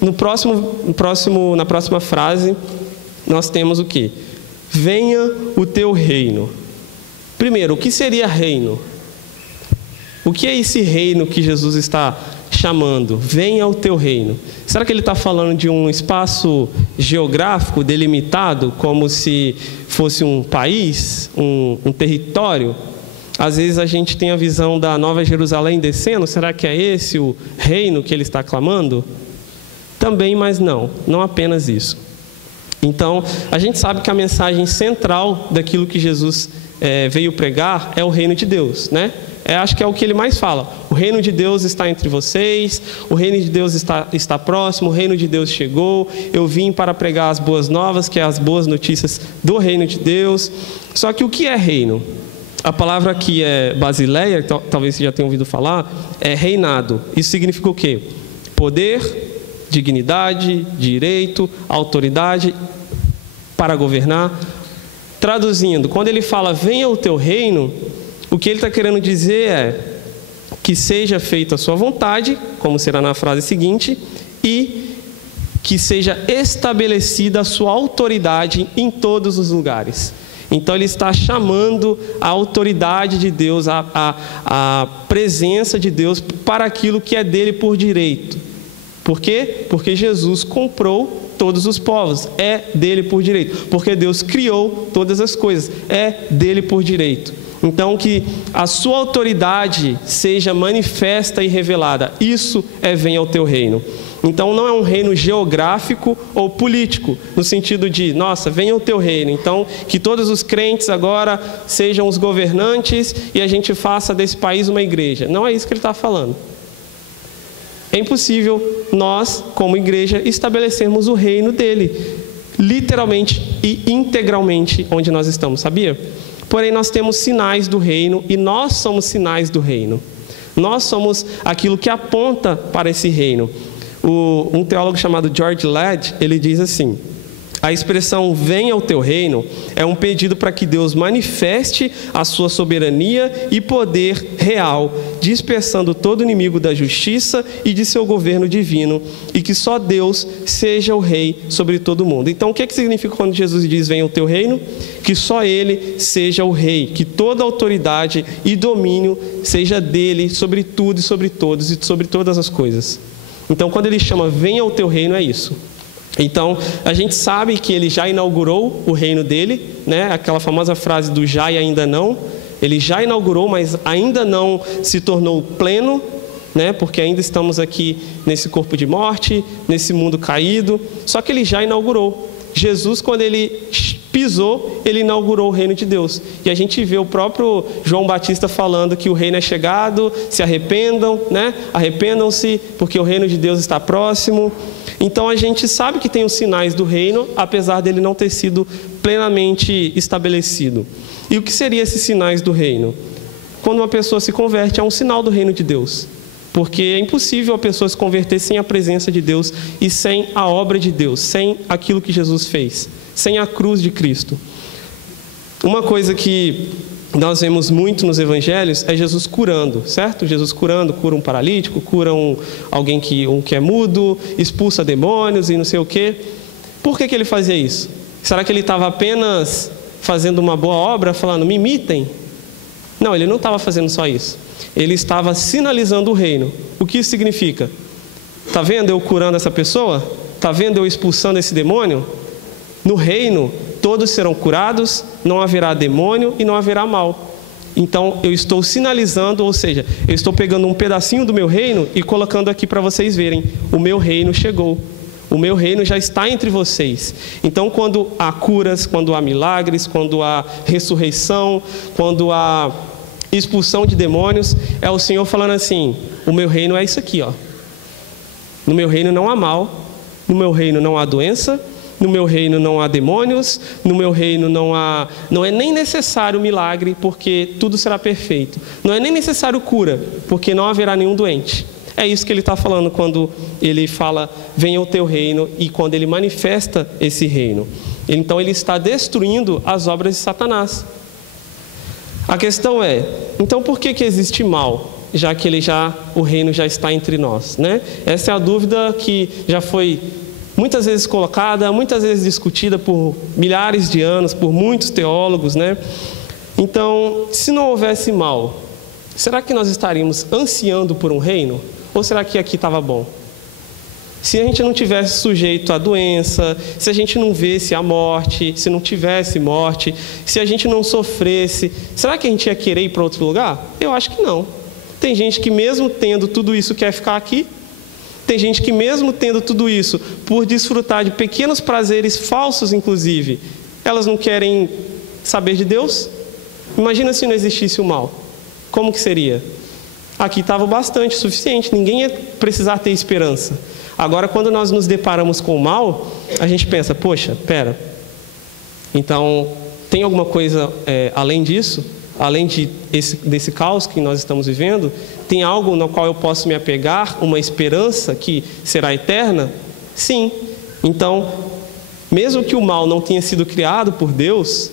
na próxima frase nós temos o quê? Venha o teu reino. Primeiro, o que seria reino? O que é esse reino que Jesus está chamando? Venha o teu reino. Será que Ele está falando de um espaço geográfico delimitado, como se fosse um país, um território? Às vezes a gente tem a visão da Nova Jerusalém descendo. Será que é esse o reino que Ele está clamando? Também, mas não apenas isso. Então, a gente sabe que a mensagem central daquilo que Jesus veio pregar é o reino de Deus, né? Acho que é o que Ele mais fala. O reino de Deus está entre vocês, o reino de Deus está próximo, o reino de Deus chegou. Eu vim para pregar as boas novas, que é as boas notícias do reino de Deus. Só que o que é reino? A palavra aqui é basileia, talvez você já tenha ouvido falar, é reinado. Isso significa o quê? Poder, dignidade, direito, autoridade para governar. Traduzindo, quando Ele fala venha o teu reino, o que Ele está querendo dizer é que seja feita a sua vontade, como será na frase seguinte, e que seja estabelecida a sua autoridade em todos os lugares. Então Ele está chamando a autoridade de Deus, a presença de Deus para aquilo que é dele por direito. Por quê? Porque Jesus comprou todos os povos, é dele por direito. Porque Deus criou todas as coisas, é dele por direito. Então que a sua autoridade seja manifesta e revelada. Isso é venha ao teu reino. Então não é um reino geográfico ou político, no sentido de, nossa, venha o teu reino. Então que todos os crentes agora sejam os governantes e a gente faça desse país uma igreja. Não é isso que Ele está falando. É impossível nós, como igreja, estabelecermos o reino dele, literalmente e integralmente onde nós estamos, sabia? Porém, nós temos sinais do reino e nós somos sinais do reino. Nós somos aquilo que aponta para esse reino. Um teólogo chamado George Ladd, ele diz assim: A expressão venha o teu reino é um pedido para que Deus manifeste a sua soberania e poder real, dispersando todo inimigo da justiça e de seu governo divino, e que só Deus seja o rei sobre todo o mundo. Então, o que significa quando Jesus diz venha o teu reino? Que só Ele seja o rei, que toda autoridade e domínio seja dele sobre tudo e sobre todos e sobre todas as coisas. Então, quando Ele chama venha o teu reino, é isso. Então, a gente sabe que Ele já inaugurou o reino dele, né? Aquela famosa frase do já e ainda não. Ele já inaugurou, mas ainda não se tornou pleno, né? Porque ainda estamos aqui nesse corpo de morte, nesse mundo caído. Só que Ele já inaugurou. Jesus, quando Ele pisou, Ele inaugurou o reino de Deus. E a gente vê o próprio João Batista falando que o reino é chegado, se arrependam, né? Arrependam-se, porque o reino de Deus está próximo. Então a gente sabe que tem os sinais do reino, apesar dele não ter sido plenamente estabelecido. E o que seriam esses sinais do reino? Quando uma pessoa se converte, é um sinal do reino de Deus. Porque é impossível a pessoa se converter sem a presença de Deus e sem a obra de Deus, sem aquilo que Jesus fez, sem a cruz de Cristo. Uma coisa que nós vemos muito nos evangelhos é Jesus curando, certo? Jesus curando, cura um paralítico, cura alguém que é mudo, expulsa demônios e não sei o quê. Por que Ele fazia isso? Será que Ele estava apenas fazendo uma boa obra, falando, me imitem? Não, Ele não estava fazendo só isso. Ele estava sinalizando o reino. O que isso significa? Está vendo eu curando essa pessoa? Está vendo eu expulsando esse demônio? No reino, todos serão curados, não haverá demônio e não haverá mal. Então, eu estou sinalizando, ou seja, eu estou pegando um pedacinho do meu reino e colocando aqui para vocês verem. O meu reino chegou. O meu reino já está entre vocês. Então, quando há curas, quando há milagres, quando há ressurreição, quando há expulsão de demônios, é o Senhor falando assim, o meu reino é isso aqui, ó. No meu reino não há mal, no meu reino não há doença, no meu reino não há demônios, no meu reino não é nem necessário milagre, porque tudo será perfeito. Não é nem necessário cura, porque não haverá nenhum doente. É isso que Ele está falando quando Ele fala, venha o teu reino, e quando Ele manifesta esse reino. Então Ele está destruindo as obras de Satanás. A questão é, então por que existe mal? Já que o reino já está entre nós, né? Essa é a dúvida que já foi muitas vezes colocada, muitas vezes discutida por milhares de anos, por muitos teólogos, né? Então, se não houvesse mal, será que nós estaríamos ansiando por um reino? Ou será que aqui estava bom? Se a gente não tivesse sujeito à doença, se a gente não visse a morte, se não tivesse morte, se a gente não sofresse, será que a gente ia querer ir para outro lugar? Eu acho que não. Tem gente que mesmo tendo tudo isso quer ficar aqui. Tem gente que mesmo tendo tudo isso, por desfrutar de pequenos prazeres falsos, inclusive, elas não querem saber de Deus. Imagina se não existisse o mal. Como que seria? Aqui estava bastante, suficiente. Ninguém ia precisar ter esperança. Agora, quando nós nos deparamos com o mal, a gente pensa, poxa, pera, então tem alguma coisa além disso? Além desse caos que nós estamos vivendo? Tem algo no qual eu posso me apegar, uma esperança que será eterna? Sim. Então, mesmo que o mal não tenha sido criado por Deus,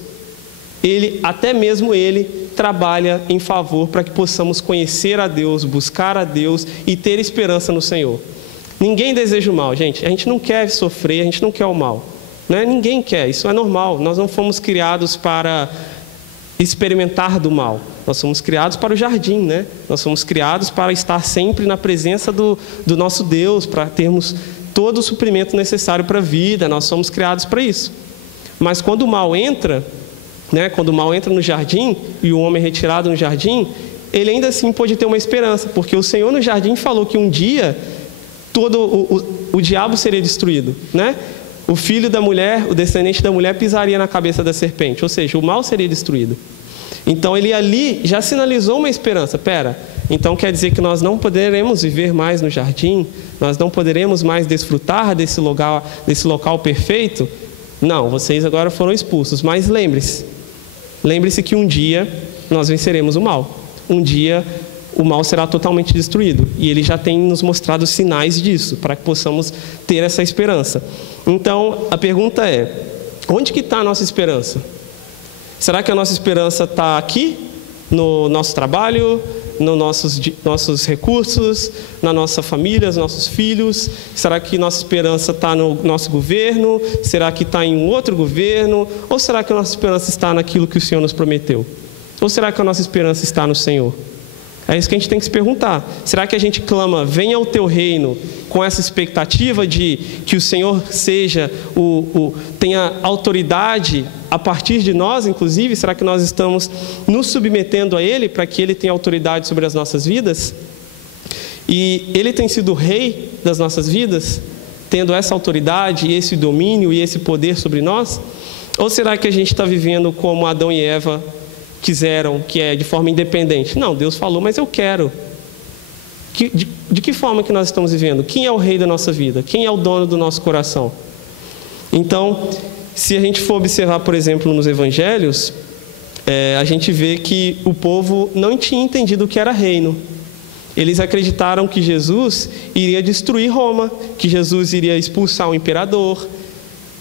até mesmo Ele trabalha em favor para que possamos conhecer a Deus, buscar a Deus e ter esperança no Senhor. Ninguém deseja o mal, gente. A gente não quer sofrer, a gente não quer o mal, né? Ninguém quer, isso é normal. Nós não fomos criados para experimentar do mal. Nós somos criados para o jardim, né? Nós somos criados para estar sempre na presença do nosso Deus, para termos todo o suprimento necessário para a vida. Nós somos criados para isso. Mas quando o mal entra, né? Quando o mal entra no jardim e o homem é retirado no jardim, ele ainda assim pode ter uma esperança, porque o Senhor no jardim falou que um dia todo o diabo seria destruído, né? O filho da mulher, o descendente da mulher pisaria na cabeça da serpente, ou seja, o mal seria destruído. Então ele ali já sinalizou uma esperança. Então quer dizer que nós não poderemos viver mais no jardim? Nós não poderemos mais desfrutar desse local perfeito? Não, vocês agora foram expulsos. Mas lembre-se que um dia nós venceremos o mal. Um dia o mal será totalmente destruído. E ele já tem nos mostrado sinais disso, para que possamos ter essa esperança. Então, a pergunta é, onde que está a nossa esperança? Será que a nossa esperança está aqui, no nosso trabalho, nos nossos recursos, na nossa família, nos nossos filhos? Será que nossa esperança está no nosso governo? Será que está em um outro governo? Ou será que a nossa esperança está naquilo que o Senhor nos prometeu? Ou será que a nossa esperança está no Senhor? É isso que a gente tem que se perguntar. Será que a gente clama, venha o teu reino, com essa expectativa de que o Senhor seja tenha autoridade a partir de nós, inclusive? Será que nós estamos nos submetendo a Ele para que Ele tenha autoridade sobre as nossas vidas? E Ele tem sido o rei das nossas vidas, tendo essa autoridade, esse domínio e esse poder sobre nós? Ou será que a gente está vivendo como Adão e Eva quiseram, que é de forma independente? Não, Deus falou, mas eu quero. De que forma que nós estamos vivendo? Quem é o rei da nossa vida? Quem é o dono do nosso coração? Então, se a gente for observar, por exemplo, nos evangelhos, a gente vê que o povo não tinha entendido o que era reino. Eles acreditaram que Jesus iria destruir Roma, que Jesus iria expulsar o imperador.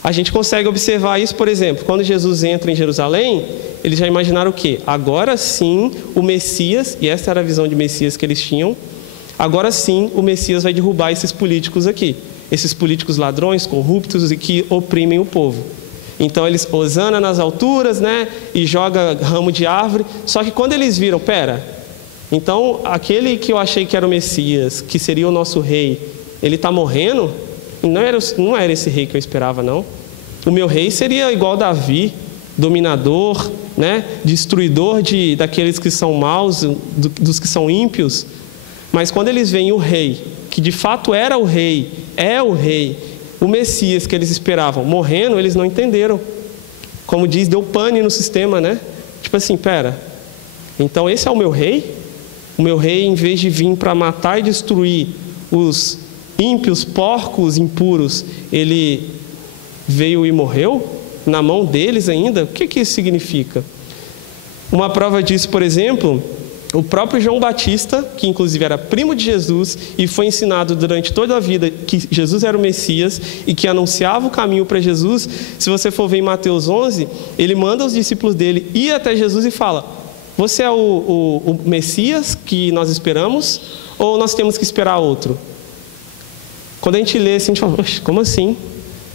A gente consegue observar isso, por exemplo, quando Jesus entra em Jerusalém, eles já imaginaram o quê? Agora sim o Messias, e essa era a visão de Messias que eles tinham, agora sim o Messias vai derrubar esses políticos aqui, esses políticos ladrões, corruptos e que oprimem o povo. Então eles hosana nas alturas, né? E joga ramo de árvore. Só que quando eles viram, então aquele que eu achei que era o Messias, que seria o nosso rei, ele está morrendo? Não era esse rei que eu esperava, não. O meu rei seria igual Davi, dominador, né? Destruidor daqueles que são maus, dos que são ímpios. Mas quando eles veem o rei, que de fato era o rei, o Messias que eles esperavam, morrendo, eles não entenderam. Como diz, deu pane no sistema, né? Tipo assim, então esse é o meu rei? O meu rei, em vez de vir para matar e destruir os ímpios, porcos, impuros, ele veio e morreu na mão deles ainda? O que isso significa? Uma prova disso, por exemplo, o próprio João Batista, que inclusive era primo de Jesus e foi ensinado durante toda a vida que Jesus era o Messias e que anunciava o caminho para Jesus. Se você for ver em Mateus 11, ele manda os discípulos dele ir até Jesus e fala: você é o Messias que nós esperamos ou nós temos que esperar outro? Quando a gente lê assim, a gente fala: como assim?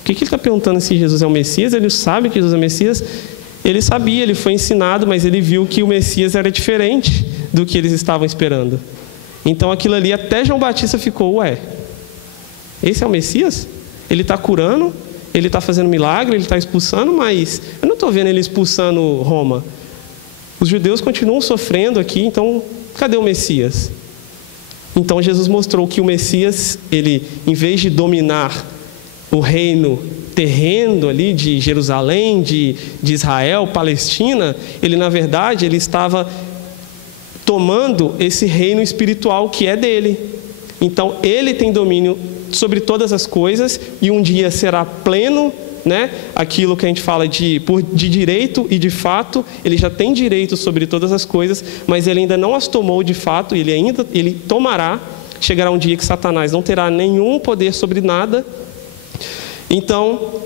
O que ele está perguntando se Jesus é o Messias? Ele sabe que Jesus é o Messias? Ele sabia, ele foi ensinado, mas ele viu que o Messias era diferente do que eles estavam esperando. Então aquilo ali, até João Batista ficou: esse é o Messias? Ele está curando, ele está fazendo milagre, ele está expulsando, mas eu não estou vendo ele expulsando Roma. Os judeus continuam sofrendo aqui, então cadê o Messias? Então Jesus mostrou que o Messias, ele, em vez de dominar o reino terreno ali de Jerusalém, de Israel, Palestina, ele na verdade ele estava tomando esse reino espiritual que é dele. Então ele tem domínio sobre todas as coisas e um dia será pleno, né? Aquilo que a gente fala de direito e de fato, ele já tem direito sobre todas as coisas, mas ele ainda não as tomou de fato, ele tomará. Chegará um dia que Satanás não terá nenhum poder sobre nada. Então,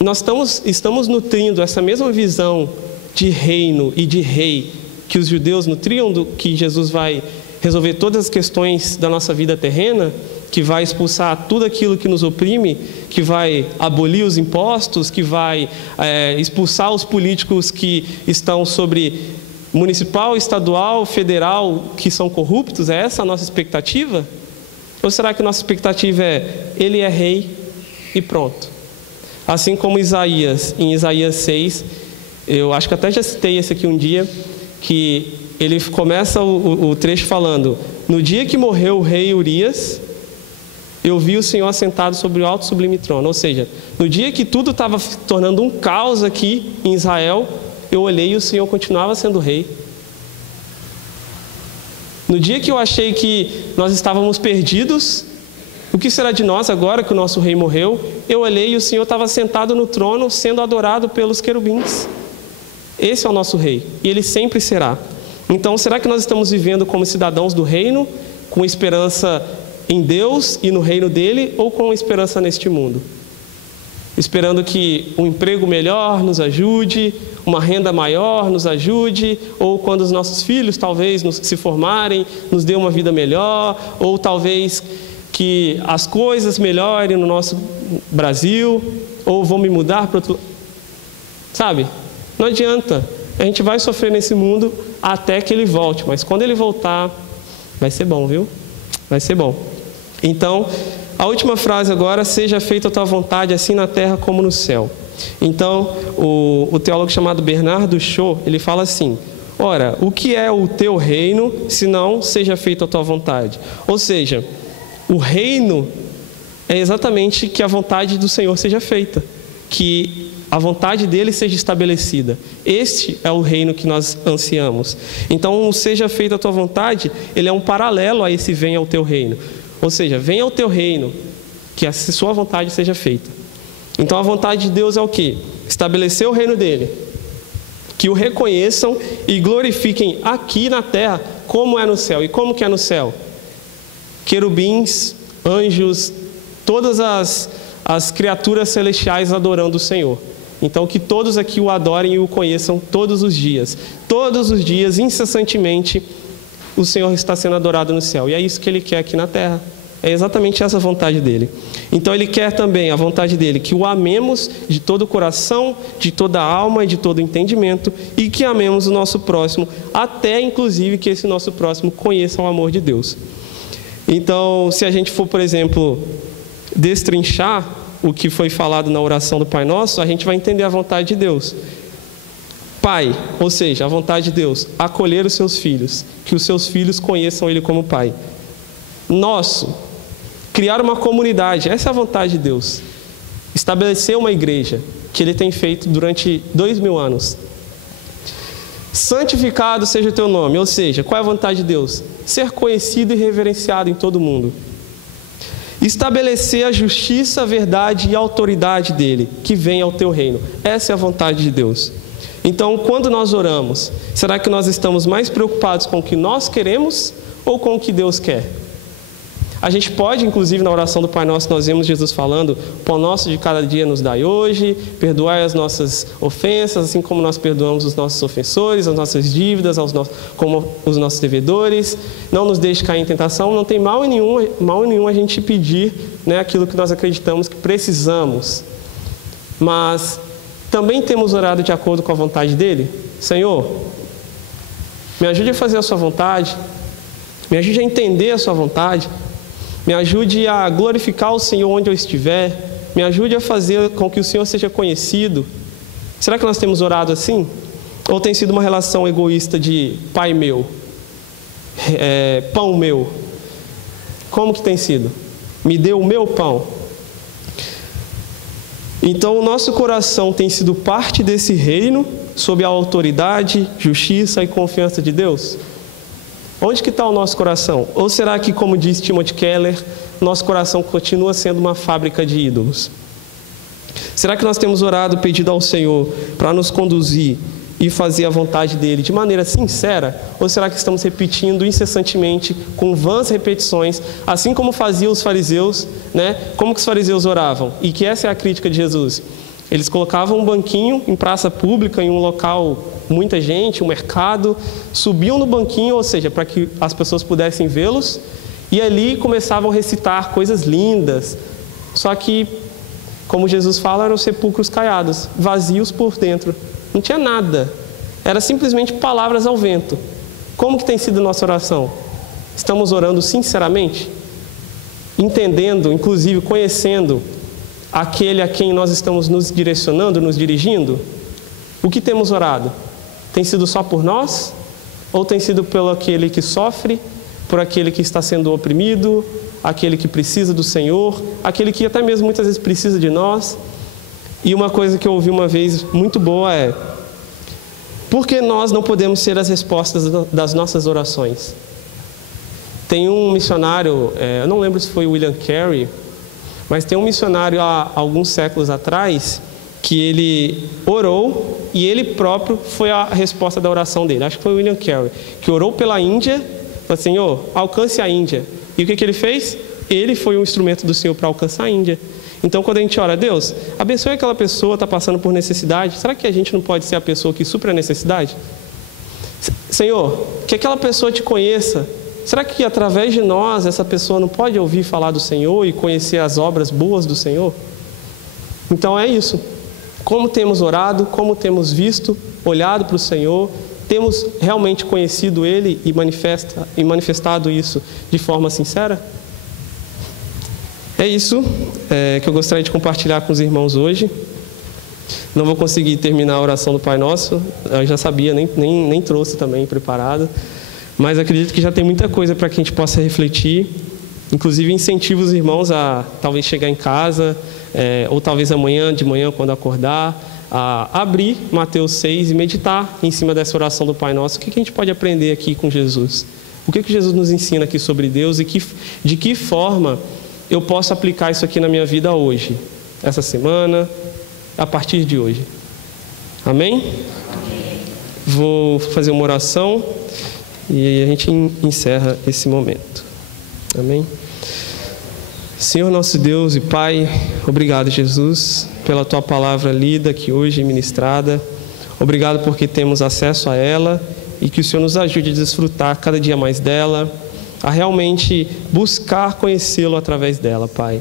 nós estamos nutrindo essa mesma visão de reino e de rei que os judeus nutriam, que Jesus vai resolver todas as questões da nossa vida terrena, que vai expulsar tudo aquilo que nos oprime, que vai abolir os impostos, que vai expulsar os políticos que estão sobre municipal, estadual, federal, que são corruptos. É essa a nossa expectativa? Ou será que a nossa expectativa ele é rei e pronto? Assim como Isaías, em Isaías 6, eu acho que até já citei esse aqui um dia, que ele começa o trecho falando: no dia que morreu o rei Urias, eu vi o Senhor assentado sobre o alto sublime trono. Ou seja, no dia que tudo estava se tornando um caos aqui em Israel, eu olhei e o Senhor continuava sendo rei. No dia que eu achei que nós estávamos perdidos, o que será de nós agora que o nosso rei morreu? Eu olhei e o Senhor estava sentado no trono, sendo adorado pelos querubins. Esse é o nosso rei, e ele sempre será. Então, será que nós estamos vivendo como cidadãos do reino, com esperança em Deus e no reino dele, ou com esperança neste mundo? Esperando que um emprego melhor nos ajude, uma renda maior nos ajude, ou quando os nossos filhos talvez se formarem, nos dê uma vida melhor, ou talvez que as coisas melhorem no nosso Brasil, ou vou me mudar para outro... Sabe? Não adianta. A gente vai sofrer nesse mundo até que ele volte, mas quando ele voltar, vai ser bom, viu? Vai ser bom. Então, a última frase agora: seja feita a tua vontade, assim na terra como no céu. Então, o teólogo chamado Bernardo Shaw, ele fala assim: ora, o que é o teu reino, se não seja feita a tua vontade? Ou seja, o reino é exatamente que a vontade do Senhor seja feita, que a vontade dele seja estabelecida. Este é o reino que nós ansiamos. Então, o seja feita a tua vontade, ele é um paralelo a esse venha ao teu reino. Ou seja, venha ao teu reino, que a sua vontade seja feita. Então, a vontade de Deus é o quê? Estabelecer o reino dele, que o reconheçam e glorifiquem aqui na terra como é no céu. E como que é no céu? Querubins, anjos, todas as criaturas celestiais adorando o Senhor. Então, que todos aqui o adorem e o conheçam todos os dias. Todos os dias, incessantemente, o Senhor está sendo adorado no céu. E é isso que Ele quer aqui na terra. É exatamente essa a vontade dEle. Então, Ele quer também, a vontade dEle, que o amemos de todo o coração, de toda a alma e de todo o entendimento, e que amemos o nosso próximo, até, inclusive, que esse nosso próximo conheça o amor de Deus. Então, se a gente for, por exemplo, destrinchar o que foi falado na oração do Pai Nosso, a gente vai entender a vontade de Deus. Pai, ou seja, a vontade de Deus, acolher os seus filhos, que os seus filhos conheçam Ele como Pai. Nosso, criar uma comunidade, essa é a vontade de Deus. Estabelecer uma igreja, que Ele tem feito durante 2000 anos. Santificado seja o teu nome, ou seja, qual é a vontade de Deus? Ser conhecido e reverenciado em todo mundo. Estabelecer a justiça, a verdade e a autoridade dEle, que venha ao teu reino. Essa é a vontade de Deus. Então, quando nós oramos, será que nós estamos mais preocupados com o que nós queremos ou com o que Deus quer? A gente pode, inclusive, na oração do Pai Nosso, nós vemos Jesus falando: pão nosso de cada dia nos dai hoje, perdoai as nossas ofensas, assim como nós perdoamos os nossos ofensores, as nossas dívidas, como os nossos devedores. Não nos deixe cair em tentação. Não tem mal nenhum a gente pedir, né, aquilo que nós acreditamos que precisamos. Mas também temos orado de acordo com a vontade dEle? Senhor, me ajude a fazer a sua vontade, me ajude a entender a sua vontade, me ajude a glorificar o Senhor onde eu estiver, me ajude a fazer com que o Senhor seja conhecido. Será que nós temos orado assim? Ou tem sido uma relação egoísta de pai meu, pão meu? Como que tem sido? Me dê o meu pão. Então, o nosso coração tem sido parte desse reino, sob a autoridade, justiça e confiança de Deus? Onde que está o nosso coração? Ou será que, como diz Timothy Keller, nosso coração continua sendo uma fábrica de ídolos? Será que nós temos orado, pedido ao Senhor para nos conduzir e fazer a vontade dEle de maneira sincera? Ou será que estamos repetindo incessantemente, com vãs repetições, assim como faziam os fariseus, né? Como que os fariseus oravam? E que essa é a crítica de Jesus. Eles colocavam um banquinho em praça pública, em um local, muita gente, um mercado, subiam no banquinho, ou seja, para que as pessoas pudessem vê-los, e ali começavam a recitar coisas lindas. Só que, como Jesus fala, eram sepulcros caiados, vazios por dentro. Não tinha nada. Era simplesmente palavras ao vento. Como que tem sido a nossa oração? Estamos orando sinceramente? Entendendo, inclusive conhecendo aquele a quem nós estamos nos direcionando, nos dirigindo? O que temos orado? Tem sido só por nós? Ou tem sido pelo aquele que sofre, por aquele que está sendo oprimido, aquele que precisa do Senhor, aquele que até mesmo muitas vezes precisa de nós? E uma coisa que eu ouvi uma vez muito boa é: por que nós não podemos ser as respostas das nossas orações? Tem um missionário, eu não lembro se foi William Carey, mas tem um missionário há alguns séculos atrás, que ele orou e ele próprio foi a resposta da oração dele. Acho que foi o William Carey, que orou pela Índia, falou: Senhor, alcance a Índia. E o que ele fez? Ele foi um instrumento do Senhor para alcançar a Índia. Então, quando a gente ora: Deus, abençoe aquela pessoa, está passando por necessidade, será que a gente não pode ser a pessoa que supre a necessidade? Senhor, que aquela pessoa te conheça. Será que através de nós essa pessoa não pode ouvir falar do Senhor e conhecer as obras boas do Senhor? Então é isso. Como temos orado, como temos visto, olhado para o Senhor, temos realmente conhecido Ele e manifestado isso de forma sincera? É isso que eu gostaria de compartilhar com os irmãos hoje. Não vou conseguir terminar a oração do Pai Nosso, eu já sabia, nem trouxe também preparado. Mas acredito que já tem muita coisa para que a gente possa refletir. Inclusive incentivo os irmãos a talvez chegar em casa, ou talvez amanhã, de manhã, quando acordar, a abrir Mateus 6 e meditar em cima dessa oração do Pai Nosso. O que a gente pode aprender aqui com Jesus? O que Jesus nos ensina aqui sobre Deus e de que forma eu posso aplicar isso aqui na minha vida hoje, essa semana, a partir de hoje. Amém? Amém. Vou fazer uma oração e a gente encerra esse momento. Amém? Senhor nosso Deus e Pai, obrigado, Jesus, pela Tua palavra lida aqui hoje e ministrada. Obrigado porque temos acesso a ela e que o Senhor nos ajude a desfrutar cada dia mais dela, a realmente buscar conhecê-lo através dela, Pai.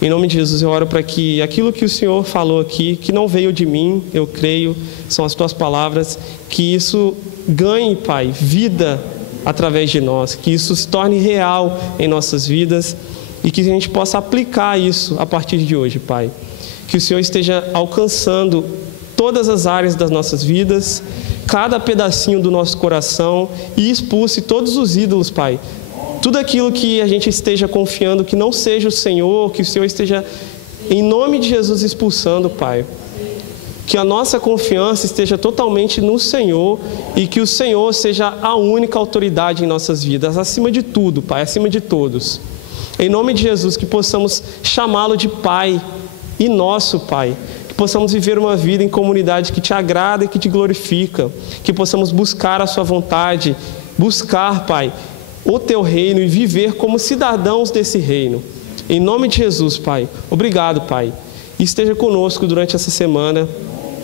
Em nome de Jesus, eu oro para que aquilo que o Senhor falou aqui, que não veio de mim, eu creio, são as Tuas palavras, que isso ganhe, Pai, vida através de nós, que isso se torne real em nossas vidas e que a gente possa aplicar isso a partir de hoje, Pai. Que o Senhor esteja alcançando todas as áreas das nossas vidas, cada pedacinho do nosso coração e expulse todos os ídolos, Pai. Tudo aquilo que a gente esteja confiando que não seja o Senhor, que o Senhor esteja, em nome de Jesus, expulsando, Pai. Que a nossa confiança esteja totalmente no Senhor e que o Senhor seja a única autoridade em nossas vidas, acima de tudo, Pai, acima de todos. Em nome de Jesus, que possamos chamá-lo de Pai e nosso Pai. Que possamos viver uma vida em comunidade que Te agrada e que Te glorifica. Que possamos buscar a Sua vontade, buscar, Pai, o Teu reino e viver como cidadãos desse reino. Em nome de Jesus, Pai. Obrigado, Pai. E esteja conosco durante essa semana.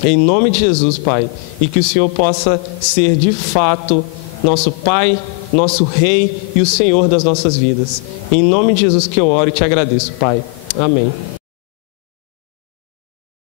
Em nome de Jesus, Pai. E que o Senhor possa ser, de fato, nosso Pai, nosso Rei e o Senhor das nossas vidas. Em nome de Jesus que eu oro e Te agradeço, Pai. Amém.